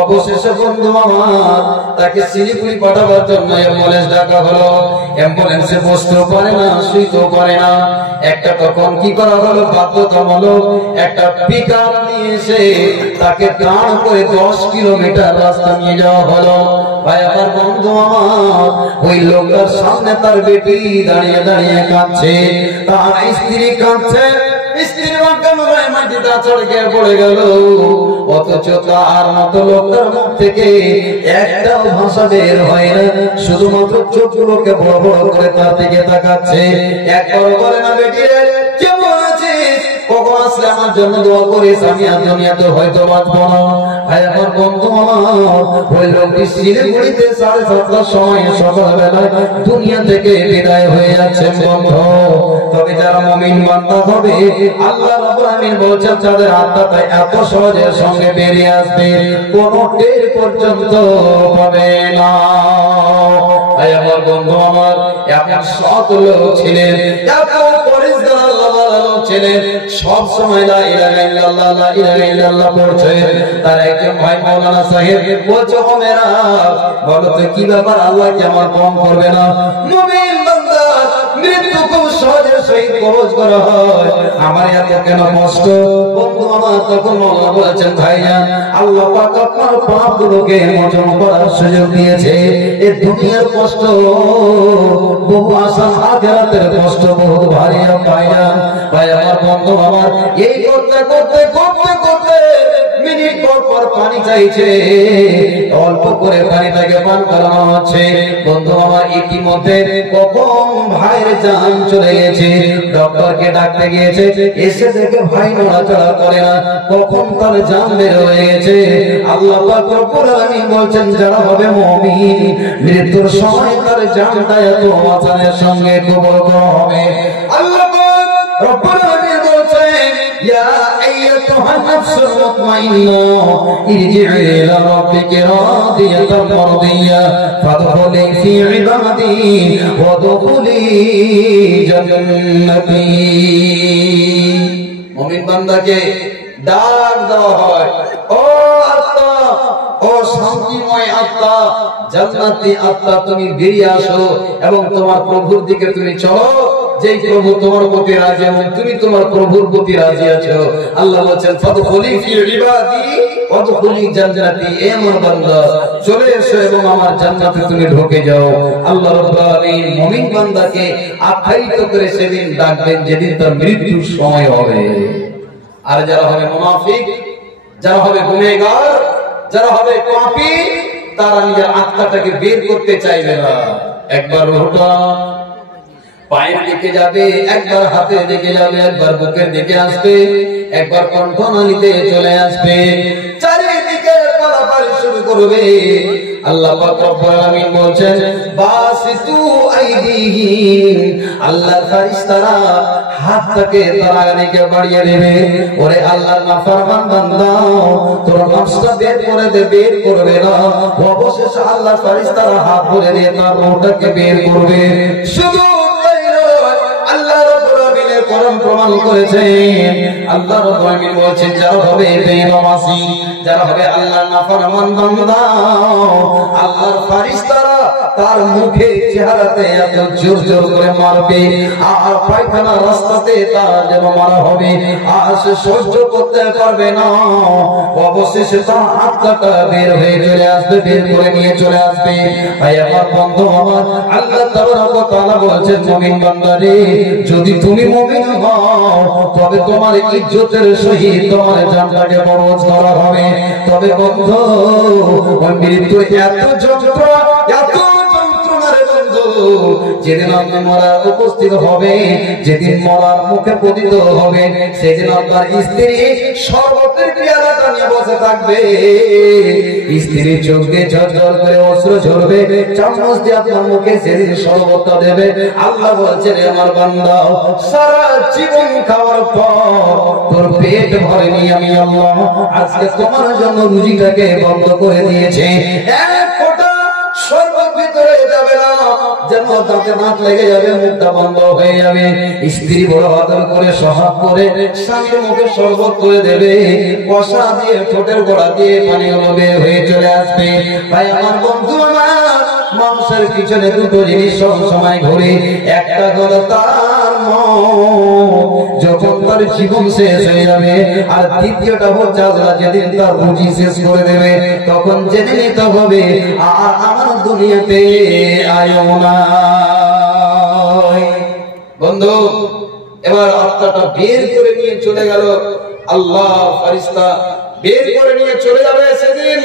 অবশেষে বন্ধু আমার, তাকে শিলিগুড়ি পাঠাবার জন্য অ্যাম্বুলেন্স ডাকা হলো। অ্যাম্বুলেন্সে বসতেও পারে না, শুইতেও পারে না। একটা তখন কি করা হলো, বাধ্যতামূলক একটা পিকআপ নিয়ে এসে তাকে টান করে 10 কিলোমিটার রাস্তা নিয়ে যাওয়া হলো। ভাই আমার, বন্ধু আমার, ওই লোকটার সামনে তার বেটি দাঁড়িয়ে দাঁড়িয়ে কাঁদছে, তার স্ত্রী কাঁদছে, স্ত্রীর মাথায় মাটিতে আছড়ে গিয়ে পড়ে গেল। অথচ তার মতো লোকটার মুখ থেকে একটাও ভাষা বের হয় না, শুধুমাত্র চোখগুলোকে বড় বড় করে তার দিকে তাকাচ্ছে। একবার বলে না, বেটি রে কেমন আছিস, কখন আসলে আমার জন্য দোয়া করিস, আমি আর দুনিয়াতে হয়তো বাঁচবো না। ভাই আমার, বন্ধু আমার, ওই লোকটি শিলিগুড়িতে 7:30টার সময় সকালবেলায় দুনিয়া থেকে বিদায় হয়ে যাচ্ছে বন্ধু। তবে যারা মুমিন বান্দা হবে, আল্লাহ রাব্বুল আলামিন বলেছেন যাদের আত্মাটা এত সহজের সঙ্গে বেরিয়ে আসবে, কোনো টের পর্যন্ত পাবে না। ভাই আমার, বন্ধু আমার, এমন সৎ লোক ছিলেন, এত পরিষ্কার আল্লাহওয়ালা লোক ছিলেন, সব সময় লা ইলাহা ইল্লাল্লাহ লা ইলাহা ইল্লাল্লাহ পড়ছে। তার একজন ভাই মাওলানা সাহেব বলছে, ও মেরা বলো তো কি ব্যাপার, আল্লাহ কি আমার কম করবে না? মুমিন বান্দা মৃত্যু খুব সহজে শহীদ কবজ করা হয়, আমার এত কেন কষ্ট? বন্ধু আমার, তখন আল্লাহ বলেছেন, ভাইজান, আল্লাহ পাক আপনার পাপগুলোকে মোচন করার সুযোগ দিয়েছে। এই দুনিয়ার কষ্ট বহু আসান, আখিরাতের কষ্ট বহু ভারী। ভাইজান, ভাই আমার, বন্ধু আমার, এই করতে করতে করতে করতে মিনিট পর পর পানি চাইছে, অল্প করে পানি তাকে পান করানো হচ্ছে। বন্ধু আমার, ইতিমধ্যে কখন ভাইয়ের জান চলে গেছে, ডক্টরকে ডাকতে গিয়েছে, এসে দেখে ভাই নড়াচড়া করে না, কখন তার জান বের হয়ে গেছে। আল্লাহ পাক রব্বুল আলামিন বলছেন, যারা হবে মুমিন, মৃত্যুর সময় তার জানটা এত আসানের সঙ্গে কবুল করা হবে। আল্লাহ পাক রব্বুল আলামিন বলছেন, ইয়া أيتها النفس المطمئنة ارجعي إلى ربك راضية مرضية فادخلي في عبادي وادخلي جنتي। মুমিন বান্দাকে ডাক দেওয়া হয়, ও আত্মা, ও শান্তিময় আত্মা, জান্নাতি আত্মা, তুমি বেরিয়ে আসো এবং তোমার প্রভুর দিকে তুমি চলো, যেই প্রভু তোমার প্রতি রাজি এবং তুমি তোমার প্রভুর প্রতি রাজি আছো। আল্লাহ বলেন ফাদখুলি ফি ইবাদি ওয়াদখুলি জান্নাতি, এ আমার বান্দা চলে এসো এবং আমার জান্নাতে তুমি ঢুকে যাও। আল্লাহ রাব্বুল আলামিন মুমিন বান্দাকে আখ্যায়িত করে সেদিন ডাকবেন যেদিন তার মৃত্যুর সময় হবে। আর যারা হবে মুনাফিক, যারা হবে গুনাহগার, যারা হবে পাপী, তারা নিজের আত্মাটাকে বের করতে চাইবে না। একবার রুহটা পায়ের দিকে যাবে, একবার হাতের দিকে যাবে, একবার বুকের দিকে আসবে, একবার কণ্ঠনালীতে চলে আসবে, চারিদিকে পালাপালি শুরু করবে। আল্লাহ পাক রব্বুল আলামিন বলেন বাসিতু আইদিহিম, আল্লাহর ফেরেশতারা হাতটাকে তারাগানিকে বাড়িয়ে দেবে, ওরে আল্লাহর নাফরমান বান্দা তোর নফসটা বের করে দে, বের করবে না। অবশেষে আল্লাহর ফেরেশতারা হাত ধরে দিয়ে তার রূহটাকে বের করবে। শুধু আল্লাহ রাব্বুল আলামিনের কোরআন প্রমাণ করেছেন, আল্লাহ রাব্বুল আলামিন বলেছেন যারা হবে বেনামাজি, যারা হবে আল্লাহর নাফরমান বান্দা, আল্লাহর ফেরেশতারা তার মুখে চেহারাতে এত জোর জোর করে মারবে, আর পায়খানা রাস্তাতে তার যেন মারা হবে, আর সে সহ্য করতে পারবে না। অবশেষে তার আত্মাটা বের হয়ে চলে আসবে, বের করে নিয়ে চলে আসবে। ভাই আমার বন্ধু আমার, আল্লাহ তাবারক ওয়া তাআলা বলেছেন মুমিন বান্দারে, যদি তুমি মুমিন হও তবে তোমার ইজ্জতের সহিত তোমার জানটাকে বরজ করা হবে। তবে বন্ধু, ওই মৃত্যু এত যন্ত্রণা, এত যন্ত্রণার বন্ধু, যেদিন আপনি মরার উপস্থিত হবে, যেদিন মরার মুখে পতিত হবে, সেদিন আপনার স্ত্রী শরবতের পেয়ালাটা নিয়ে বসে থাকবে, স্ত্রীর চোখ দিয়ে ঝরঝর করে অশ্রু ঝরবে, চামচ দিয়ে আপনার মুখে সেদিন শরবতটা দেবে। আল্লাহ বলছেন আমার বান্দা, সারা জীবন খাওয়ার পর তোর পেট ভরেনি, আমি আল্লাহ আজকে তোমার জন্য রুজিটাকে বন্ধ করে দিয়েছে। এক ফোঁটা শরবত ভিতরে যাবে না, যেন দাঁতে দাঁত লেগে যাবে, মুখটা বন্ধ হয়ে যাবে। স্ত্রী বড় আদর করে সহাগ করে স্বামীর মুখে শরবত করে দেবে, কষা দিয়ে ঠোঁটের গোড়া দিয়ে পানি বের হয়ে চলে আসবে। ভাই আমার বন্ধু আমার, মানুষের পিছনে দুটো জিনিস সব সময় ঘুরে, একটা হলো তার মন, যখন তার জীবন শেষ হয়ে যাবে, আর দ্বিতীয়টা হচ্ছে আল্লাহ যেদিন তার রুজি শেষ করে দেবে, তখন জেনে নিতে হবে আর আমার দুনিয়াতে আয়ো না। বন্ধু, এবার আত্মাটা বের করে নিয়ে চলে গেল, আল্লাহ ফেরেশতা বের করে নিয়ে চলে যাবে। সেদিন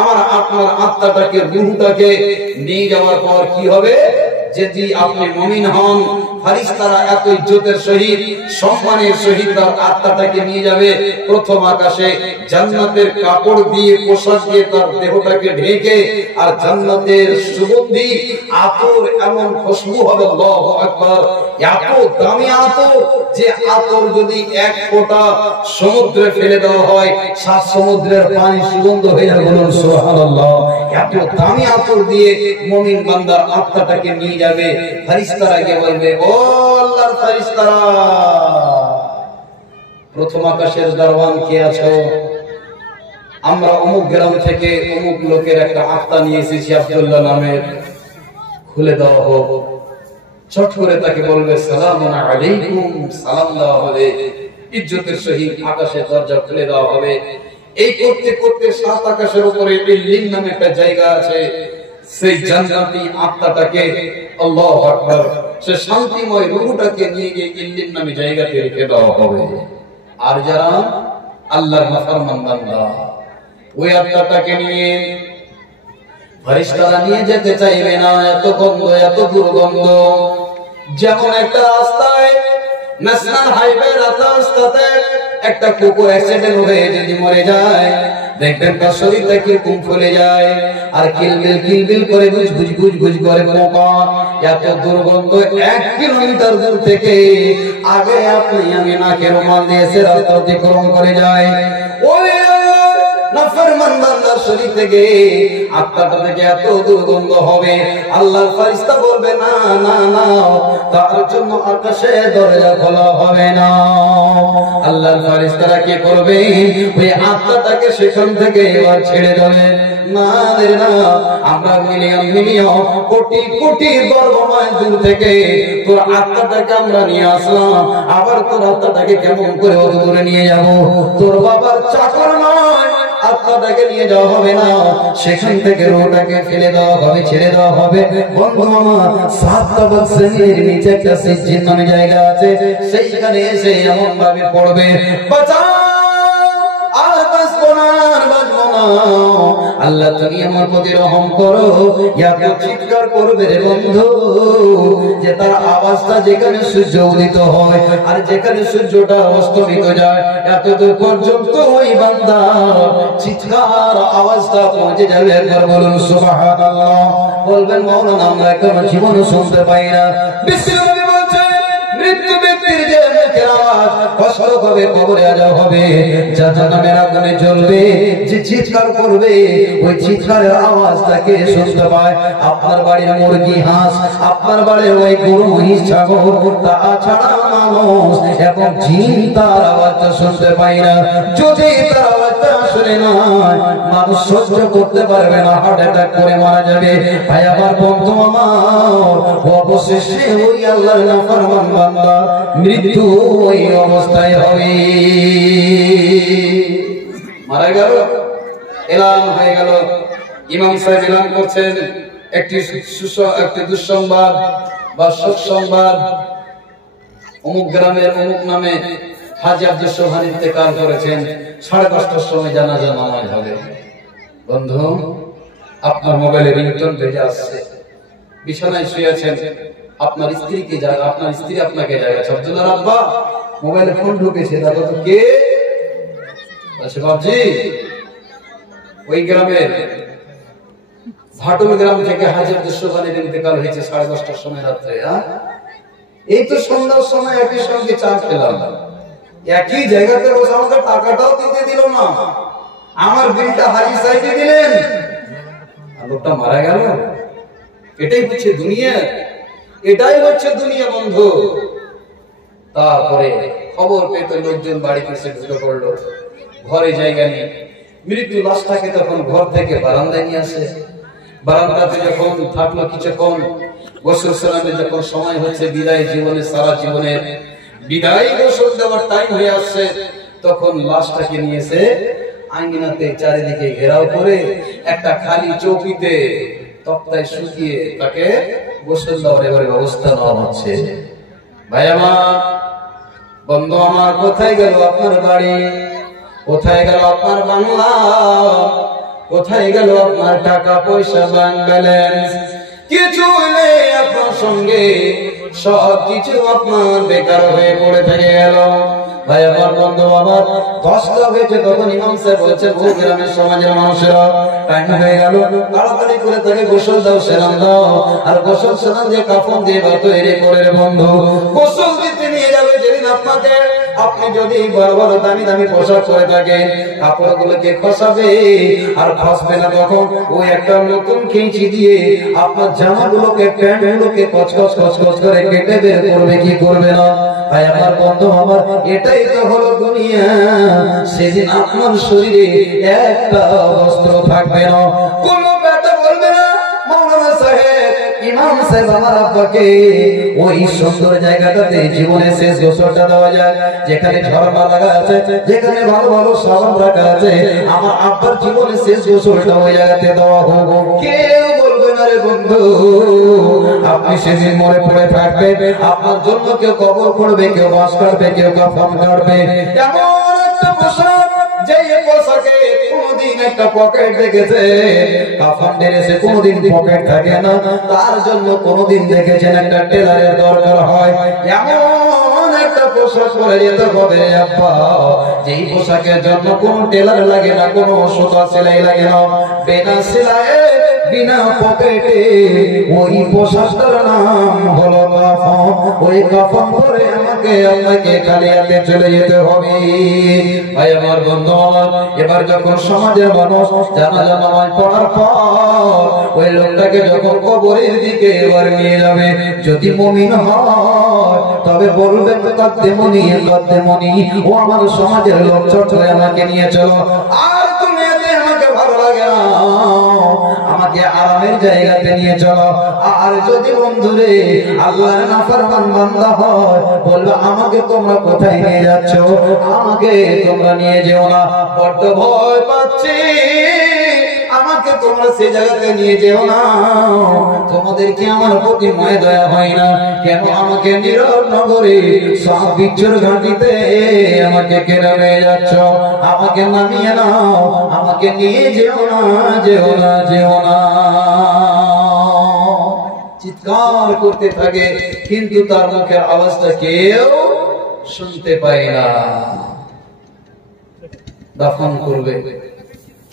আমার আপনার আত্মাটাকে, রূহটাকে নিয়ে যাওয়ার পর কি হবে? যদি আপনি মুমিন হন, ফেরেশতারা এত ইজ্জতের সহিত, সম্মানের সহিত তার আত্মাটাকে নিয়ে যাবে প্রথম আকাশে, জান্নাতের কাপড় দিয়ে, পোশাক দিয়ে তার দেহটাকে ঢেকে, আর জান্নাতের সুগন্ধি আতর, এমন খুশবু হবে, আল্লাহু আকবার, এত দামি আতর যে আতর যদি এক ফোঁটা সমুদ্রে ফেলে দেওয়া হয়, সাত সমুদ্রের পানি সুগন্ধ হয়ে যাবে, বলুন সুবহানাল্লাহ। এত দামি আতর দিয়ে মুমিন বান্দার আত্মাটাকে নিয়ে যাবে। ফেরেশতারা গিয়ে বলবে, ও আল্লাহর ফেরেশতারা, প্রথম আকাশের দরওয়ান কে আছো? আমরা অমুক গ্রাম থেকে অমুক লোকের একটা আত্মা নিয়ে এসেছি আব্দুল্লাহ নামের, খুলে দেওয়া হোক। চট করে তাকে বলবে সালামুন আলাইকুম, সালাম দেওয়া হবে, ইজ্জতের সহিত আকাশের দরজা খুলে দেওয়া হবে। এই করতে করতে সাত আকাশের উপরে ইল্লিন নামে একটা জায়গা আছে, সেই জান্নাতি আত্মাটাকে, আল্লাহু আকবার, সে শান্তিময় রূহটাকে নিয়ে গিয়ে ইল্লিন নামে জায়গাতে রেখে দেওয়া হবে। আর যারা আল্লাহর নাফরমান বান্দা, ওই আত্মাটাকে নিয়ে ফেরেশতারা নিয়ে যেতে চাইবে না। এত গন্ধ, এত দুর্গন্ধ, যেমন একটা রাস্তায় ন্যাশনাল হাইওয়ে রাস্তাতে একটা কুকুর অ্যাক্সিডেন্ট হয়ে যদি মরে যায়, দেখবেন তার শরীরটা কিরকম ফুলে যায় আর কিলবিল করে গুজ করে পোকা। এত দুর্গন্ধ 1 কিলোমিটার দূর থেকে আগে আপনি আমি নাকের রুমাল দিয়ে সে রাস্তা অতিক্রম করে যায়। ওই নাফরমান বান্দার শরীর থেকে আত্মাটা থেকে এত দুর্গন্ধ হবে, আল্লাহর ফেরেশতা বলবে না না না, তার জন্য আকাশে দরজা খোলা হবে না। আল্লাহর ফেরেশতারা কি করবে? ওই আত্মাটাকে সেখান থেকে এবার ছেড়ে দেবে। না রে না, আমরা মিলিয়ন কোটি কোটি বর্গমাইল দূর থেকে তোর আত্মাটাকে আমরা নিয়ে আসলাম, আবার তোর আত্মাটাকে কেমন করে অত দূরে নিয়ে যাব? তোর বাবার চাকর নয়, আত্মাটাকে নিয়ে যাওয়া হবে না, সেখান থেকে রূহটাকে ফেলে দেওয়া হবে, ছেড়ে দেওয়া হবে। বন্ধু আমার 7 তাবক জমিনের নিচে একটা সিজ্জিন নামে জায়গা আছে, সেইখানে এসে এমন ভাবে পড়বে, বাঁচাও আর বাঁচবো না, বাঁচবো না, আল্লাহ তুমি আমার প্রতি রহম করো। এত চিৎকার করবে রে বন্ধু যে তার আওয়াজটা যেখানে সূর্য উদিত হয় আর যেখানে সূর্যটা অস্তমিত যায় এত দূর পর্যন্ত ওই বান্দা চিৎকার আওয়াজটা পৌঁছে যাবে। একবার বলুন সুবহানাল্লাহ। বলবেন মাওলানা আমরা কেন জীবনে শুনতে পাই না? বিশ্বনবী বলছেন মৃত্যু ব্যক্তির যে মুখের আওয়াজ কষ্ট হবে, কবরে আযাব হবে, জাহান্নামের আগুনে জ্বলবে, যে চিৎকার করবে ওই চিৎকারের আওয়াজটাকে শুনতে পায় আপনার বাড়ির মুরগি হাঁস, আপনার বাড়ির ওই গরু মহিষ ছাগল, তাছাড়া মানুষ এবং জিন তার আওয়াজটা শুনতে পায় না। যদি তার আওয়াজটা শুনে না মানুষ সহ্য করতে পারবে না, হার্ট অ্যাটাক করে মারা যাবে। ভাই আমার বন্ধু আমার, অবশেষে ওই আল্লাহর নাফরমান বান্দা মৃত্যু ওই অবস্থায় হবে, মারা গেল, এলান হয়ে গেল। ইমাম সাহেব এলান করছেন একটি দুঃসংবাদ বা শোক সংবাদ, অমুক গ্রামের অমুক নামে হাজি আব্দুল সোবহান ইন্তেকাল করেছেন, 5:30টার সময় জানাজা নামাজ হবে। বন্ধু আপনার মোবাইলে রিংটোন বেজে আসছে, বিছানায় শুয়ে আছেন, আপনার স্ত্রীকে আপনার স্ত্রী আপনাকে জাগাচ্ছে, আব্দুল্লাহর আব্বা মোবাইলে ফোন ঢুকেছে, দাদা তো কে? বলছে বাবজি ওই গ্রামের ভাটুল গ্রাম থেকে হাজি আব্দুল সোবহানের ইন্তেকাল হয়েছে 10:30টার সময় রাত্রে। এই তো সন্ধ্যার সময় একই সঙ্গে চা খেলাম, একই জায়গাতে বসে আমাকে টাকাটাও দিতে দিল না, আমার বিলটা হাজি সাহেবকে দিলেন, আর লোকটা মারা গেল। এটাই হচ্ছে দুনিয়া, এটাই হচ্ছে দুনিয়া বন্ধু। তারপরে খবর পেতে লোকজন বাড়িতে এসে ঢুকে পড়লো, ঘরে জায়গা নেই, মৃত্যু লাশটাকে তখন ঘর থেকে বারান্দায় নিয়ে আসে। বারান্দাতে যখন থাকলো কিছুক্ষণ, গোসল সালামের যখন সময় হচ্ছে বিদায় জীবনে, সারা জীবনের বিদায় গোসল দেওয়ার টাইম হয়ে আসছে, তখন লাশটাকে নিয়েছে আঙ্গিনাতে চারিদিকে ঘেরাও করে একটা খালি চৌকিতে তক্তায় শুকিয়ে তাকে গোসল দেওয়ার এবারে ব্যবস্থা নেওয়া হচ্ছে। ভাই আমার, বন্ধু আমার, কোথায় গেল আপনার বাড়ি? কোথায় গেল আপনার বাংলা? কোথায় গেল আপনার টাকা পয়সা, ব্যাংক ব্যালেন্স? কিছু নেই আপনার সঙ্গে, সব কিছু আপনার বেকার হয়ে পড়ে থেকে গেল। ভাই আমার, বন্ধু আমার, 10টা হয়েছে তখন ইমাম সাহেব বলছেন ও গ্রামের সমাজের মানুষেরা টাইম হয়ে গেল, তাড়াতাড়ি করে তাকে গোসল দাও, সেলাম দাও, আর গোসল সেলাম দিয়ে কাফন দিয়ে বা তৈরি করে বন্ধু গোসল দিতে নিয়ে যাবে। যেদিন আপনাকে, আপনি যদি বড় বড় দামি দামি পোশাক পরে থাকেন, কাপড়গুলোকে খসাবে আর খসবে না, তখন ওই একটা নতুন কেঁচি দিয়ে আপনার জামাগুলোকে, প্যান্টগুলোকে কচকচ কচকচ করে কেটে বের করবে, কি করবে না? ভাই আমার, বন্ধু আমার, এটাই তো হলো দুনিয়া। সেদিন আপনার শরীরে একটা বস্ত্র থাকবে না। কোন ব্যাটা বলবে না মাওলানা সাহেব, ইমাম সাহেব আমার আব্বাকে ওই সুন্দর জায়গাটাতে জীবনে শেষ গোসলটা দেওয়া যায়, যেখানে ঝর্ণা লাগা আছে, যেখানে ভালো ভালো সাবান রাখা আছে, আমার আব্বার জীবনে শেষ গোসলটা ওই জায়গাতে দেওয়া হোক। কেউ বলবে না রে বন্ধু। আপনি সেদিন মরে পড়ে থাকবেন, আপনার জন্য কেউ কবর করবে, কেউ বাঁশ কাটবে, কেউ কাফন কাটবে। এমন একটা পোশাক, যে পোশাকে কোনদিন একটা পকেট দেখেছে, কাফন ড্রেসে কোনদিন পকেট থাকে না, তার জন্য কোনদিন দেখেছেন একটা টেলারের দরকার হয়। এমন একটা পোশাক পরে যেতে হবে আব্বা, যেই পোশাকের জন্য কোনো টেলার লাগে না, কোনো সুতা সেলাই লাগে না, বিনা সেলাইয়ে বিনা পকেটে ওই পোশাকটার নাম হলো কাফন। ওই কাফন পরে আমাকে আপনাকে কালিয়াতে চলে যেতে হবে। ভাই আমার, বন্ধু আমার, এবার যখন সমাজের মানুষ জানাজা নামাজ পড়ার পর ওই লোকটাকে যখন কবরের দিকে এবার নিয়ে যাবে, যদি মুমিন হয় তবে বলবেন কাদ্দেমনি কাদ্দেমনি, ও আমার সমাজের লোক, চট করে আমাকে নিয়ে চলো। আর দুনিয়াতে আমাকে ভালো লাগে না, আমাকে আরামের জায়গাতে নিয়ে চলো। আর যদি বন্ধুরে আল্লাহর নাফরমান বান্দা হয়, বলবে আমাকে তোমরা কোথায় নিয়ে যাচ্ছ, আমাকে তোমরা নিয়ে যেও না, বড্ড ভয় পাচ্ছি, আমাকে তোমরা সেই জায়গাতে নিয়ে যেও না। তোমাদের কি আমার প্রতি মায়া দয়া হয় না? কেন আমাকে নীরব নগরে সব বিচ্ছুর ঘাটিতে আমাকে কেন নিয়ে যাচ্ছ? আমাকে নামিয়ে নাও, আমাকে নিয়ে যেও না, যেও না, যেও না। চিৎকার করতে থাকে, কিন্তু তার মুখের আওয়াজটা কেউ শুনতে পায় না। দাফন করবে,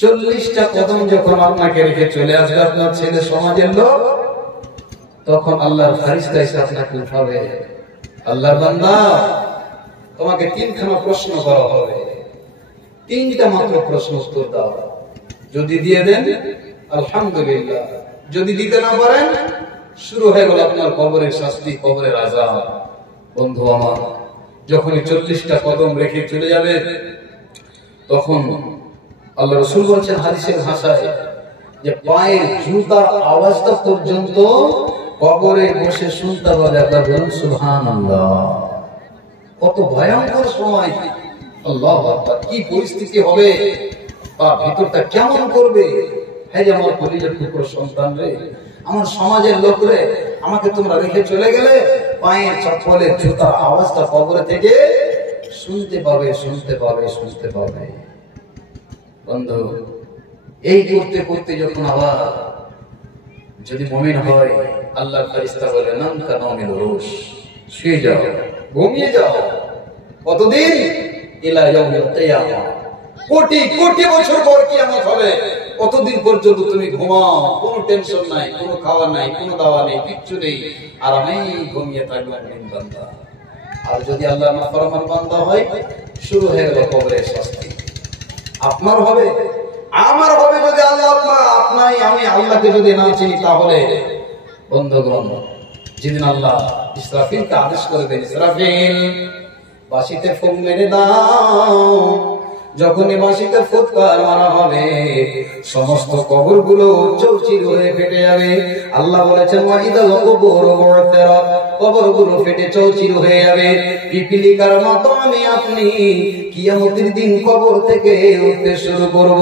40টা কদম যখন আপনাকে রেখে চলে আসবে আপনার ছেলে সমাজের লোক, তখন আল্লাহর ফেরেশতা এসে আপনাকে উঠাবে। আল্লাহর বান্দা, তোমাকে 3খানা প্রশ্ন করা হবে, 3টা মাত্র প্রশ্ন উত্তর দাও। যদি দিয়ে দেন আলহামদুলিল্লাহ, যদি দিতে না পারেন শুরু হয়ে গেল আপনার কবরের শাস্তি, কবরের আযাব। বন্ধু আমার, যখনই 40টা কদম রেখে চলে যাবে, তখন আল্লাহ রাসূল বলেছেন হাদিসের ভাষায় যে পায়ের জুতার আওয়াজটা পর্যন্ত কবরে বসে শুনতে পাবে। আপনারা বলুন সুবহানাল্লাহ। কত ভয়ঙ্কর সময়, আল্লাহু আকবার, কি পরিস্থিতি হবে, তার ভিতরটা কেমন করবে। হ্যাঁ, যে আমার কলিজার টুকরো সন্তান রে, আমার সমাজের লোক রে, আমাকে তোমরা রেখে চলে গেলে, পায়ের চপ্পলের জুতার আওয়াজটা কবরে থেকে শুনতে পাবে, শুনতে পাবে, শুনতে পাবে। বন্ধু, এই করতে করতে যখন আবার যদি মুমিন হয়, আল্লাহর ফেরেশতা বলে নাম কানামিল রুশ, শুয়ে যাও, ঘুমিয়ে যাও। কতদিন? ইলা ইয়াউমিল কিয়ামা, কোটি কোটি বছর পর কিয়ামত হবে, কতদিন পর্যন্ত তুমি ঘুমাও, কোনো টেনশন নাই, কোনো খাওয়া নাই, কোনো দাওয়া নেই, কিচ্ছু নেই, আরামেই ঘুমিয়ে থাকবে মুমিন বান্দা। আর যদি আল্লাহর নাফরমান বান্দা হয়, শুরু হয়ে গেল কবরের শাস্তি। আপনার হবে, আমার হবে। যদি আল্লাহ আপনাই আমি আল্লাহকে যদি না চিনি, তাহলে বন্ধুগণ, যেদিন আল্লাহ ইসরাফিলকে আদেশ করবেন, ইসরাফিল বাঁশিতে ফুঁক মেরে দাও। যখনই বাঁশিতে ফুৎকার মারা হবে, সমস্ত কবরগুলো চৌচির হয়ে ফেটে যাবে। আল্লাহ বলেছেন ওয়াইদাল কুবুর বু'থিরাত, কবরগুলো ফেটে চৌচির হয়ে যাবে। পিপিলিকার মতো আমি আপনি কিয়ামতের দিন কবর থেকে উঠতে শুরু করব।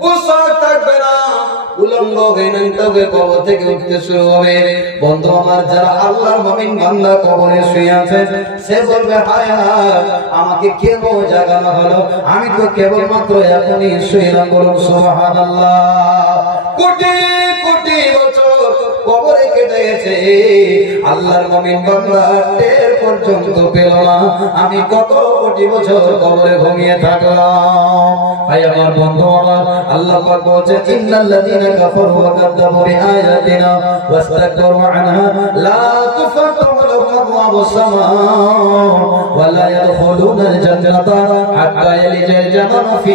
পোশাক থাকবে না, উলঙ্গ হয়ে নামতে কবর থেকে উঠতে শুরু হবে। বন্ধু আমার, যারা আল্লাহর মুমিন বান্দা কবরে শুয়ে আছে, সে বলবে হায় হায়, আমাকে কেন জাগানো হলো, আমি তো কেবলমাত্র এখনই শুইলাম। বলুন সুবহানাল্লাহ। কোটি কোটি বছর কবরে কেটে গেছে, আল্লাহর মুমিন বান্দা টের পর্যন্ত পেল না আমি কত কোটি বছর কবরে ঘুমিয়ে থাকলাম। ভাই আমার, বন্ধু আমার, আল্লাহ পাক বলেছেন ইন্নাল্লাযীনা কাফারু ওয়া কাযযাবু বিআয়াতিনা ওয়াস্তাকবারু আনহা লা তুফাত্তাহু লাহুম আবওয়াবুস সামা ওয়া লা ইয়াদখুলুনাল জান্নাতা হাত্তা ইয়ালিজাল জামালু ফি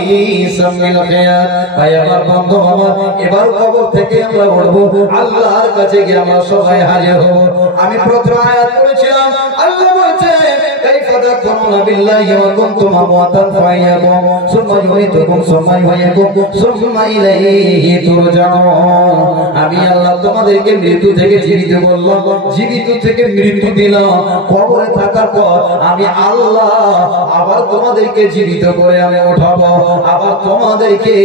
সামিল খিয়াত। ভাই আমার, বন্ধু আমার, এবার কবর থেকে আমরা উঠবো, আল্লাহর কাছে গিয়ে আমরা সবাই হাজির হব। আমি প্রথম আয়াত পড়েছিলাম, আল্লাহ বলেছেন কাইফা তাকুনুনা বিল্লাহি ওয়া কুনতুম আমওয়াতান ফায়াকুম সুম্মা ইউমীতুকুম সুম্মা ইহয়িকুম সুম্মা ইলাইহি তুরজাউন। আমি আল্লাহ তোমাদেরকে মৃত্যু থেকে জীবিত করলাম, জীবিত থেকে মৃত্যু দিলাম, কবরে থাকার পর আমি আল্লাহ আবার তোমাদেরকে জীবিত করে আমি উঠাবো, আবার তোমাদেরকে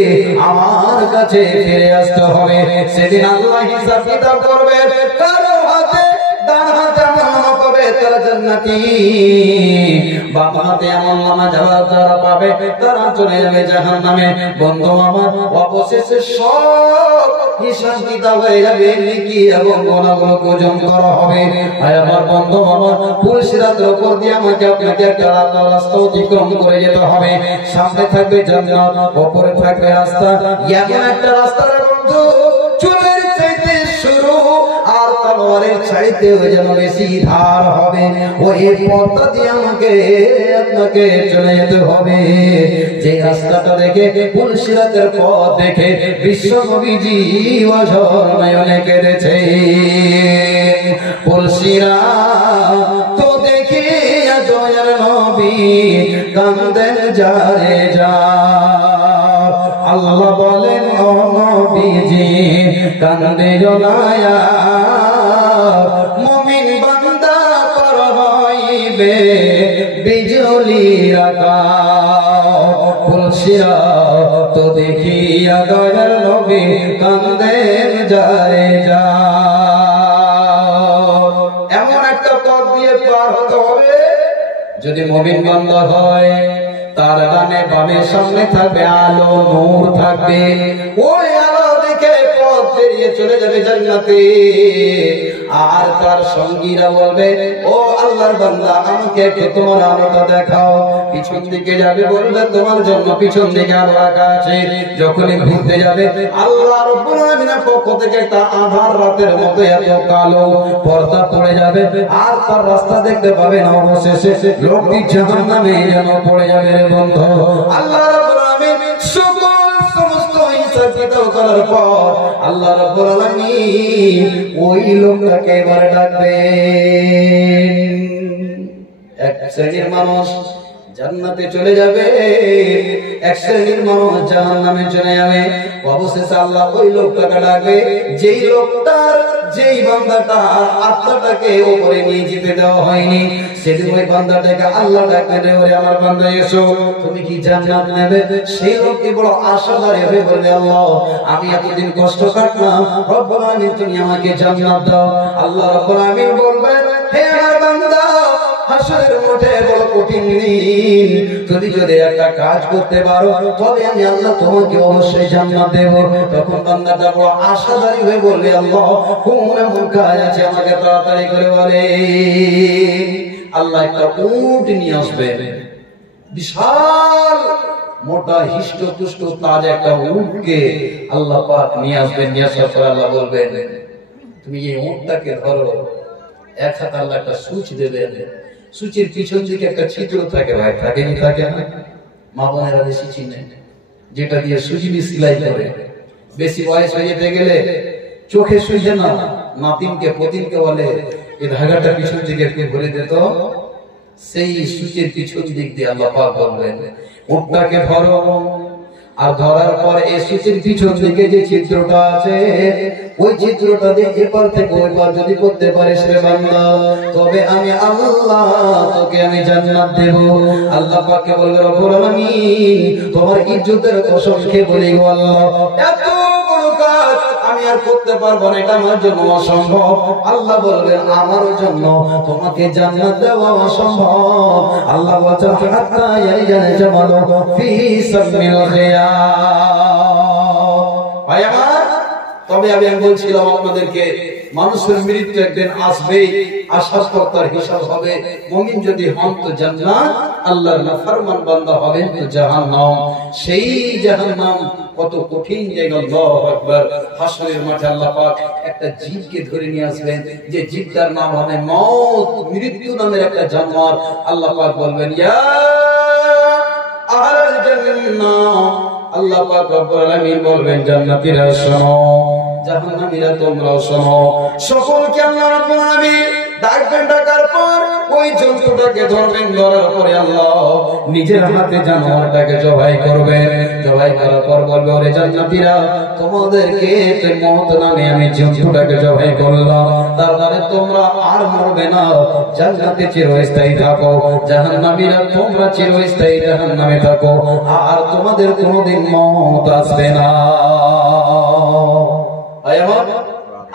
আমার কাছে ফিরে আসতে হবে। সেদিন আল্লাহ হিসাব কিতাব করবে, কারো হাতে ডান হাতে আমল পাবে, তারা জান্নাতি, বাম হাতে আমলনামা যারা পাবে তারা চলে যাবে জাহান্নামে। বন্ধু আমার, অবশেষে সব হিসাব কিতাব হয়ে যাবে, নেকি এবং গুনাহগুলোকে ওজন করা হবে। আর আমার বন্ধু আমার, পুলসিরাতের উপর দিয়ে আমাকে আপনাকে একটা রাস্তা অতিক্রম করে যেতে হবে। সামনে থাকবে জান্নাত, উপরে থাকবে রাস্তা। এমন একটা রাস্তা রে বন্ধু, চুলের চাইতে শুরু আর তলোয়ারের চাইতে যেন বেশি ধার হবে। ওই পথটা দিয়ে আমাকে আপনাকে চলে যেতে হবে। যে রাস্তাটা দেখে, পুলসিরাতের পথ দেখে বিশ্ব নবীজি অঝর নয়নে কেঁদেছে। পুলসিরাত তো দেখি দয়ার নবী কান্দেন যারে যা। আল্লাহ বলেন ও নবীজি কান্দে জনায়া, মুমিন বান্দা পর হইবে বিজলির আকাশ। পুলসিরাত তো দেখিয়া দয়ার নবী কান্দেন যারে যা। এমন একটা পথ দিয়ে পার হতে হবে, যদি মুমিন বান্দা হয় তার ডানে বামে সামনে থাকবে আলো, নূর থাকবে। ওই আলো দেখে পথ পেরিয়ে চলে যাবে জান্নাতে। আর তার সঙ্গীরা বলবে, ও আল্লাহর বান্দা আমাকে একটু তোমার আলোটা দেখাও। পিছন দিকে যাবে, বলবে তোমার জন্য পিছন দিকে আলো রাখা আছে। যখনই ঘুরতে যাবে, আল্লাহ রাব্বুল আলামিনের পক্ষ থেকে একটা আঁধার রাতের মতো এত কালো পর্দা পড়ে যাবে, আর তার রাস্তা দেখতে পাবে না। অবশেষে লোকটি জাহান্নামে যেন পড়ে যাবে রে বন্ধু। আল্লাহ রাব্বুল আলামিন সমস্ত হিসাব কিতাব করার পর আল্লাহ রাব্বুল আলামিন ওই লোকটাকে এবার ডাকবেন। এক শ্রেণীর মানুষ জান্নাতে চলে যাবে, এক শ্রেণীর মানুষ জাহান্নামে চলে যাবে। অবশেষে আল্লাহ ওই লোকটাকে ডাকবে, যেই লোকটার যেই বান্দাটা আত্মাটাকে উপরে নিয়ে যেতে দেওয়া হয়নি, সেদিন ওই বান্দাটাকে আল্লাহ ডাকবে, রে ওরে আমার বান্দা এসো, তুমি কি জান্নাত নেবে? সেই লোকটি বড় আশাবাদী হয়ে বলবে, আল্লাহ আমি এতদিন কষ্ট কাটলাম, রব্বুল আলামিন তুমি আমাকে জান্নাত দাও। আল্লাহ রব্বুল আলামিন বলবেন, হে আমার বান্দা, হাসরের মাঠে বড় কঠিন দিন, তুমি যদি একটা কাজ করতে পারো তবে আমি আল্লাহ তোমাকে অবশ্যই জান্নাত দেব। তখন বান্দাটা বড় আশাবাদী হয়ে বলবে, আল্লাহ কোন এমন কাজ আছে আমাকে তাড়াতাড়ি করে বলে। আল্লাহ একটা উট নিয়ে আসবে, বিশাল মোটা হিষ্টপুষ্ট তাজা একটা উটকে আল্লাহ পাক নিয়ে আসবেন। নিয়ে আসার পর আল্লাহ বলবেন, তুমি এই উটটাকে ধরো। এক হাতে আল্লাহ একটা সূচ দেবেন, সূচের পিছন দিকে একটা ছিদ্র থাকে, ভাই থাকে নি থাকে না, মা বোনেরা বেশি চিনে, যেটা দিয়ে সুজি সেলাই করে। বেশি বয়স হয়ে যেতে গেলে চোখে সুজে না, নাতিনকে পতিনকে বলে এই ধাগাটা পিছন দিকে একটু ভরে দিত। সেই সূচের পিছন দিক দিয়ে আল্লাহ পাক বলবেন, উটটাকে ধরো। আর ধরার পর এই সূচের পিছন দিকে যে চিত্রটা আছে, ওই চিত্রটা দিয়ে এপার থেকে ওই পার যদি করতে পারিস রে বান্দা, তবে আমি আল্লাহ তোকে আমি জান্নাত দেব। আল্লাহ পাককে বলবে, রব্বুল আলামিন তোমার ইজ্জতের কসম খেয়ে বলি গো আল্লাহ, এত বড় কাজ আমি আর করতে পারবো না, এটা আমার জন্য অসম্ভব। আল্লাহ বলবেন, আমার জন্য তোমাকে জান্নাত দেওয়া অসম্ভব। আল্লাহ বলছেন, হাত্তা ইয়ালিজাল জামালু ফি সামিল খিয়াম। ভাই আমার, তবে আমি বলছিলাম আপনাদেরকে, মানুষের মৃত্যু একদিন আসবে, আসার পর তার হিসাব হবে। মুমিন যদি হন তো জান্নাত, আল্লাহর নাফরমান বান্দা হবেন তো জাহান্নাম। সেই জাহান্নাম কত কঠিন জায়গা, আল্লাহু আকবার। হাসরের মাঠে আল্লাহ পাক একটা জীবকে ধরে নিয়ে আসবেন, যে জীবটার নাম হবে মওত, মৃত্যু নামের একটা জানোয়ার। আল্লাহ পাক বলবেন, ইয়া আহলাল জান্নাহ, আল্লাহ পাক রব্বুল আলামিন বলবেন, জান্নাতীরা শোনো, জাহান্নামীরা তোমরাও শোনো। সকলকে আল্লাহ রাব্বুল আলামিন ডাকবেন। ডাকার পর ওই জন্তুটাকে ধরবেন, ধরার পরে আল্লাহ নিজের হাতে জানোয়ারটাকে জবাই করবেন। জবাই করার পর বলবে, ওরে জান্নাতীরা, তোমাদেরকে মওত নামে আমি জন্তুটাকে জবাই করলাম, তার মানে তোমরা আর মরবে না, জান্নাতে চিরস্থায়ী থাকো। জাহান্নামীরা তোমরা চিরস্থায়ী জাহান্নামে থাকো, আর তোমাদের কোনোদিন মওত আসবে না।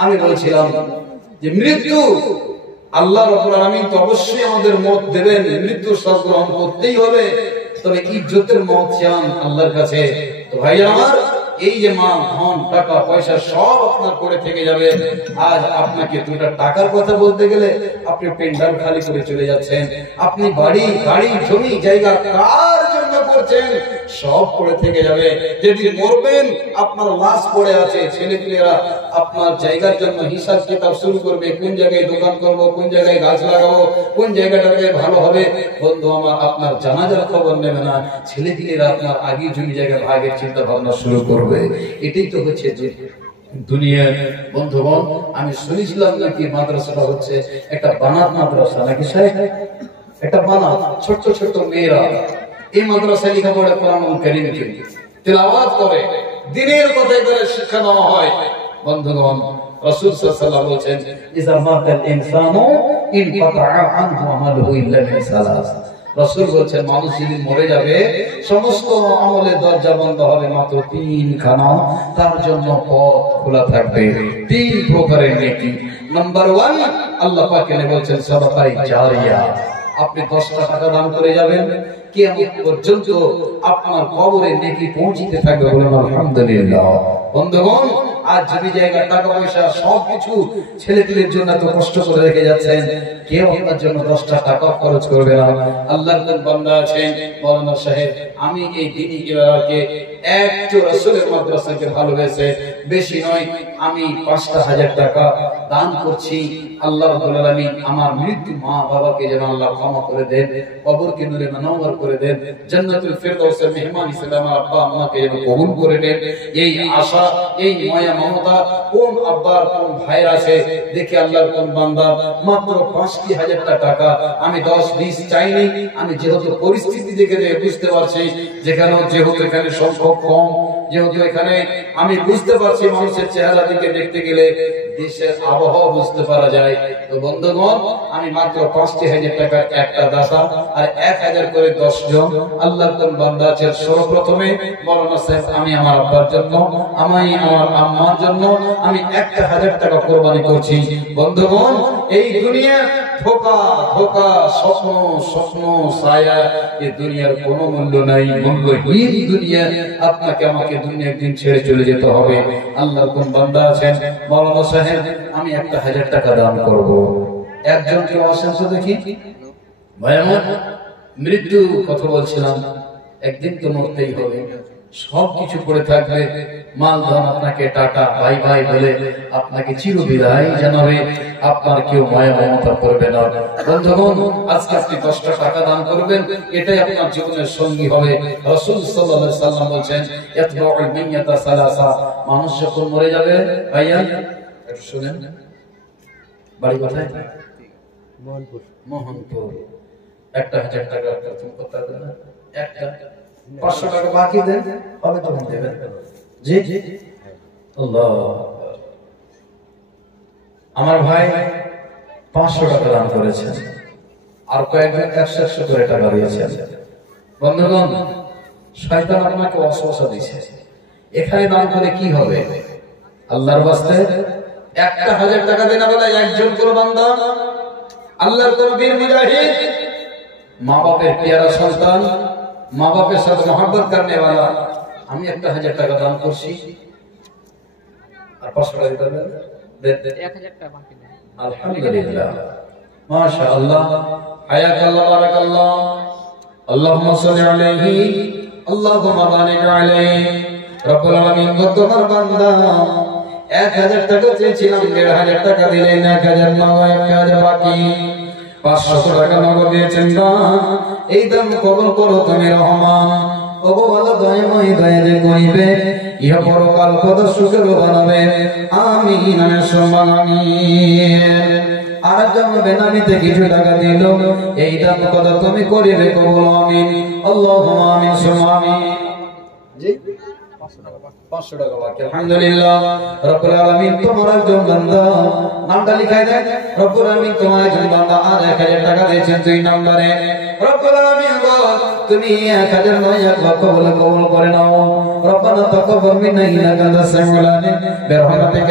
আমি বলছিলাম যে মৃত্যু আল্লাহ রাব্বুল আলামিন তো অবশ্যই আমাদের মত দেবেন, মৃত্যুর শ্বাস গ্রহণ করতেই হবে, তবে ইজ্জতের মত চান আল্লাহর কাছে। তো ভাই আমার, এই যে মাল ধন টাকা পয়সা সব আপনার করে থেকে যাবে। আজ আপনাকে দুটা টাকার কথা বলতে গেলে আপনি পেন্ডাল খালি করে চলে যাচ্ছেন। আপনি বাড়ি গাড়ি জমি জায়গা কার জন্য করছেন, সব করে থেকে যাবে। যেদিন মরবেন আপনার লাশ পড়ে আছে, ছেলেপিলেরা আপনার জায়গার জন্য হিসাব কিতাব শুরু করবে, কোন জায়গায় দোকান করব, কোন জায়গায় গাছ লাগাবো, কোন জায়গাটাতে ভালো হবে। বন্ধু আমার, আপনার জানাজার খবর নেবে না, ছেলেপিলেরা আপনার আগে জমি জায়গায় ভাগের চিন্তা ভাবনা শুরু করবে। এটাই তো হচ্ছে যে দুনিয়া। বন্ধুগণ, আমি শুনেছিলাম নাকি মাদ্রাসাটা হচ্ছে একটা বানাত মাদ্রাসা, নাকি সাহেব? একটা বানাত, ছোট ছোট মেয়েরা এই মাদ্রাসায় লেখাপড়া কোরআনুল কারীমকে তেলাওয়াত করে, দিনের কথাই করে শিক্ষা দেওয়া হয়। বন্ধুগণ, রাসূল সাল্লাল্লাহু আলাইহি ওয়াসাল্লাম বলেছেন, ইযা মাতাল ইনসানু ইনকাতা আনহু আমালুহু ইল্লা মিন সালাস। রাসূল বলেছেন, মানুষ যেদিন মরে যাবে সমস্ত আমলের দরজা বন্ধ হবে, মাত্র তিনখানা তার জন্য পথ খোলা থাকবে। তিন প্রকারের নেকি। নাম্বার 1, আল্লাহ পাক বলেছেন সাদাকায়ে জারিয়া। আপনি 10টা টাকা দান করে যাবেন, কিয়ামত পর্যন্ত আপনার কবরে নেকি পৌঁছতে থাকবে। বলুন আলহামদুলিল্লাহ। বন্ধুগণ, আজ জমি জায়গা টাকা পয়সা সবকিছু ছেলেপিলের জন্য এত কষ্ট করে রেখে যাচ্ছেন, কেউ আপনার জন্য 10টা টাকা খরচ করবে না। আল্লাহর কোন বান্দা আছেন, মাওলানা সাহেব, আমি এই দ্বীনি ইলাকাকে একটু রাসূলের মাদ্রাসাকে ভালোবেসে, বেশি নয়, আমি 5,000 টাকা দান করছি। আল্লাহ রাব্বুল আলামিন আমার মৃত্যু মা বাবাকে যেন আল্লাহ ক্ষমা করে দেন, কবরকে নূরে মুনাওয়ার করে দেন, জান্নাতুল ফেরদাউসের মেহমান হিসেবে আমার আব্বা আম্মাকে যেন কবুল করে নেন। এই আশা, এই মায়া মমতা কোন আব্বার কোন ভাইয়ের আছে দেখে আল্লাহর কোন বান্দা মাত্র 5,000 টাকা, আমি 10-20 চাইনি। আমি যেহেতু পরিস্থিতি দেখে বুঝতে পারছি, যেহেতু এখানে সংখ্যক কম, যেহেতু এখানে আমি বুঝতে পারছি মানুষের চেহারা দিকে দেখতে গেলে দেশের আবহাওয়া বুঝতে পারা যায়। তো বন্ধুগণ, আমি মাত্র 5,000 টাকার একটা দাতা আর 1,000 করে 10 জন আল্লাহর কোন বান্দা আছে। সর্বপ্রথমে মাওলানা সাহেব, আমি আমার আব্বার জন্য, আমি আমার আম্মার জন্য আমি 1,000 টাকা কোরবানি করছি। বন্ধুগণ, এই দুনিয়া ধোঁকা ধোঁকা, স্বপ্ন স্বপ্ন, ছায়া, এই দুনিয়ার কোনো মূল্য নাই, মূল্যহীন দুনিয়া। আপনাকে আমাকে দুনিয়া একদিন ছেড়ে চলে যেতে হবে। আল্লাহর কোন বান্দা আছেন, মাওলানা সাহেব, আমি 1,000 টাকা দান করব। একজন কেউ আসেন তো দেখি। ভাই আমার, মৃত্যু কথা বলছিলাম, একদিন তো মরতেই হবে, সবকিছু পড়ে থাকবে, মাল ধন আপনাকে টাটা ভাই ভাই বলে আপনাকে চিরবিদায় জানাবে, আপনার কেউ মায়া মমতা করবে না। বন্ধুগণ, আজকে আপনি 10টা টাকা দান করবেন, এটাই আপনার জীবনের সঙ্গী হবে। রাসূল সাল্লাল্লাহু আলাইহি ওয়াসাল্লাম বলেছেন, ইয়াতবাউল মিয়াতা সালাসা। মানুষ যখন মরে যাবে, ভাইয়া একটু শুনেন, বাড়ি কোথায়? মোহনপুর। 1,000 টাকা প্রথম কথা দেন, একটা 500 টাকা বাকি দেন, হবে তখন দেবেন। জি জি, আল্লাহ। আমার ভাই 500 টাকা দান করেছেন, আর কয়েকজন 100 করে টাকা দিয়েছেন। বন্ধুগণ, শয়তান আপনাকে ওয়াসওয়াসা দিয়েছে, এখানে দান করে কি হবে? আল্লাহর ওয়াস্তে 1,000 টাকা দেনা বলে একজন করে বান্দা, আল্লাহর কোন বীর মুজাহিদ, মা বাপের প্যারা সন্তান, মা বাপের সাথে মহব্বত করনে वाला, আমি 1,000 টাকা দান করছি, আর 500 টাকা দেন, 1,000 টাকা বাকি নেই। আলহামদুলিল্লাহ, মাশাআল্লাহ, হায়াকাল্লাহ, বারাকাল্লাহ, আল্লাহুম্মা সাল্লি আলাইহি, আল্লাহুম্মা বারিক আলাইহি। রব্বুল আলামিন, তোমার বান্দা 1,000 টাকা চেয়েছিলাম, 1,500 টাকা দিলেন, 1,000 নয়, 1,000 বাকি, 500 টাকা নগদ দিয়েছেন। এই দাম কবুল করো তুমি রহমান। ওগো আল্লাহ, দয়াময় দয়া যে করিবে, ইহা পরকাল কত সুখের বানাবে। আমিন, আমিন। আর যখন বেনামিতে কিছু টাকা দিল, এই দাম কত তুমি করিবে কবুল। আমিন, আল্লাহুম্মা আমিন, সুম্মা আমিন। জি, 500 টাকা বাকি। আলহামদুলিল্লাহ, রব্বুল আলামিন, তোমার একজন বান্দা নামটা লিখাই দেন। রব্বুল আলামিন, তোমার একজন বান্দা আর 1,000 টাকা দিয়েছেন 2 নম্বরে। রব্বুল আলামিন, তুমি 1,000 নয় 1,00,000 বলে কবুল করে নাও। রব্বানা তাকাব্বাল মিন্না ইন্নাকা আনতাস সামিউল আলিম, বিরহমাতিকা।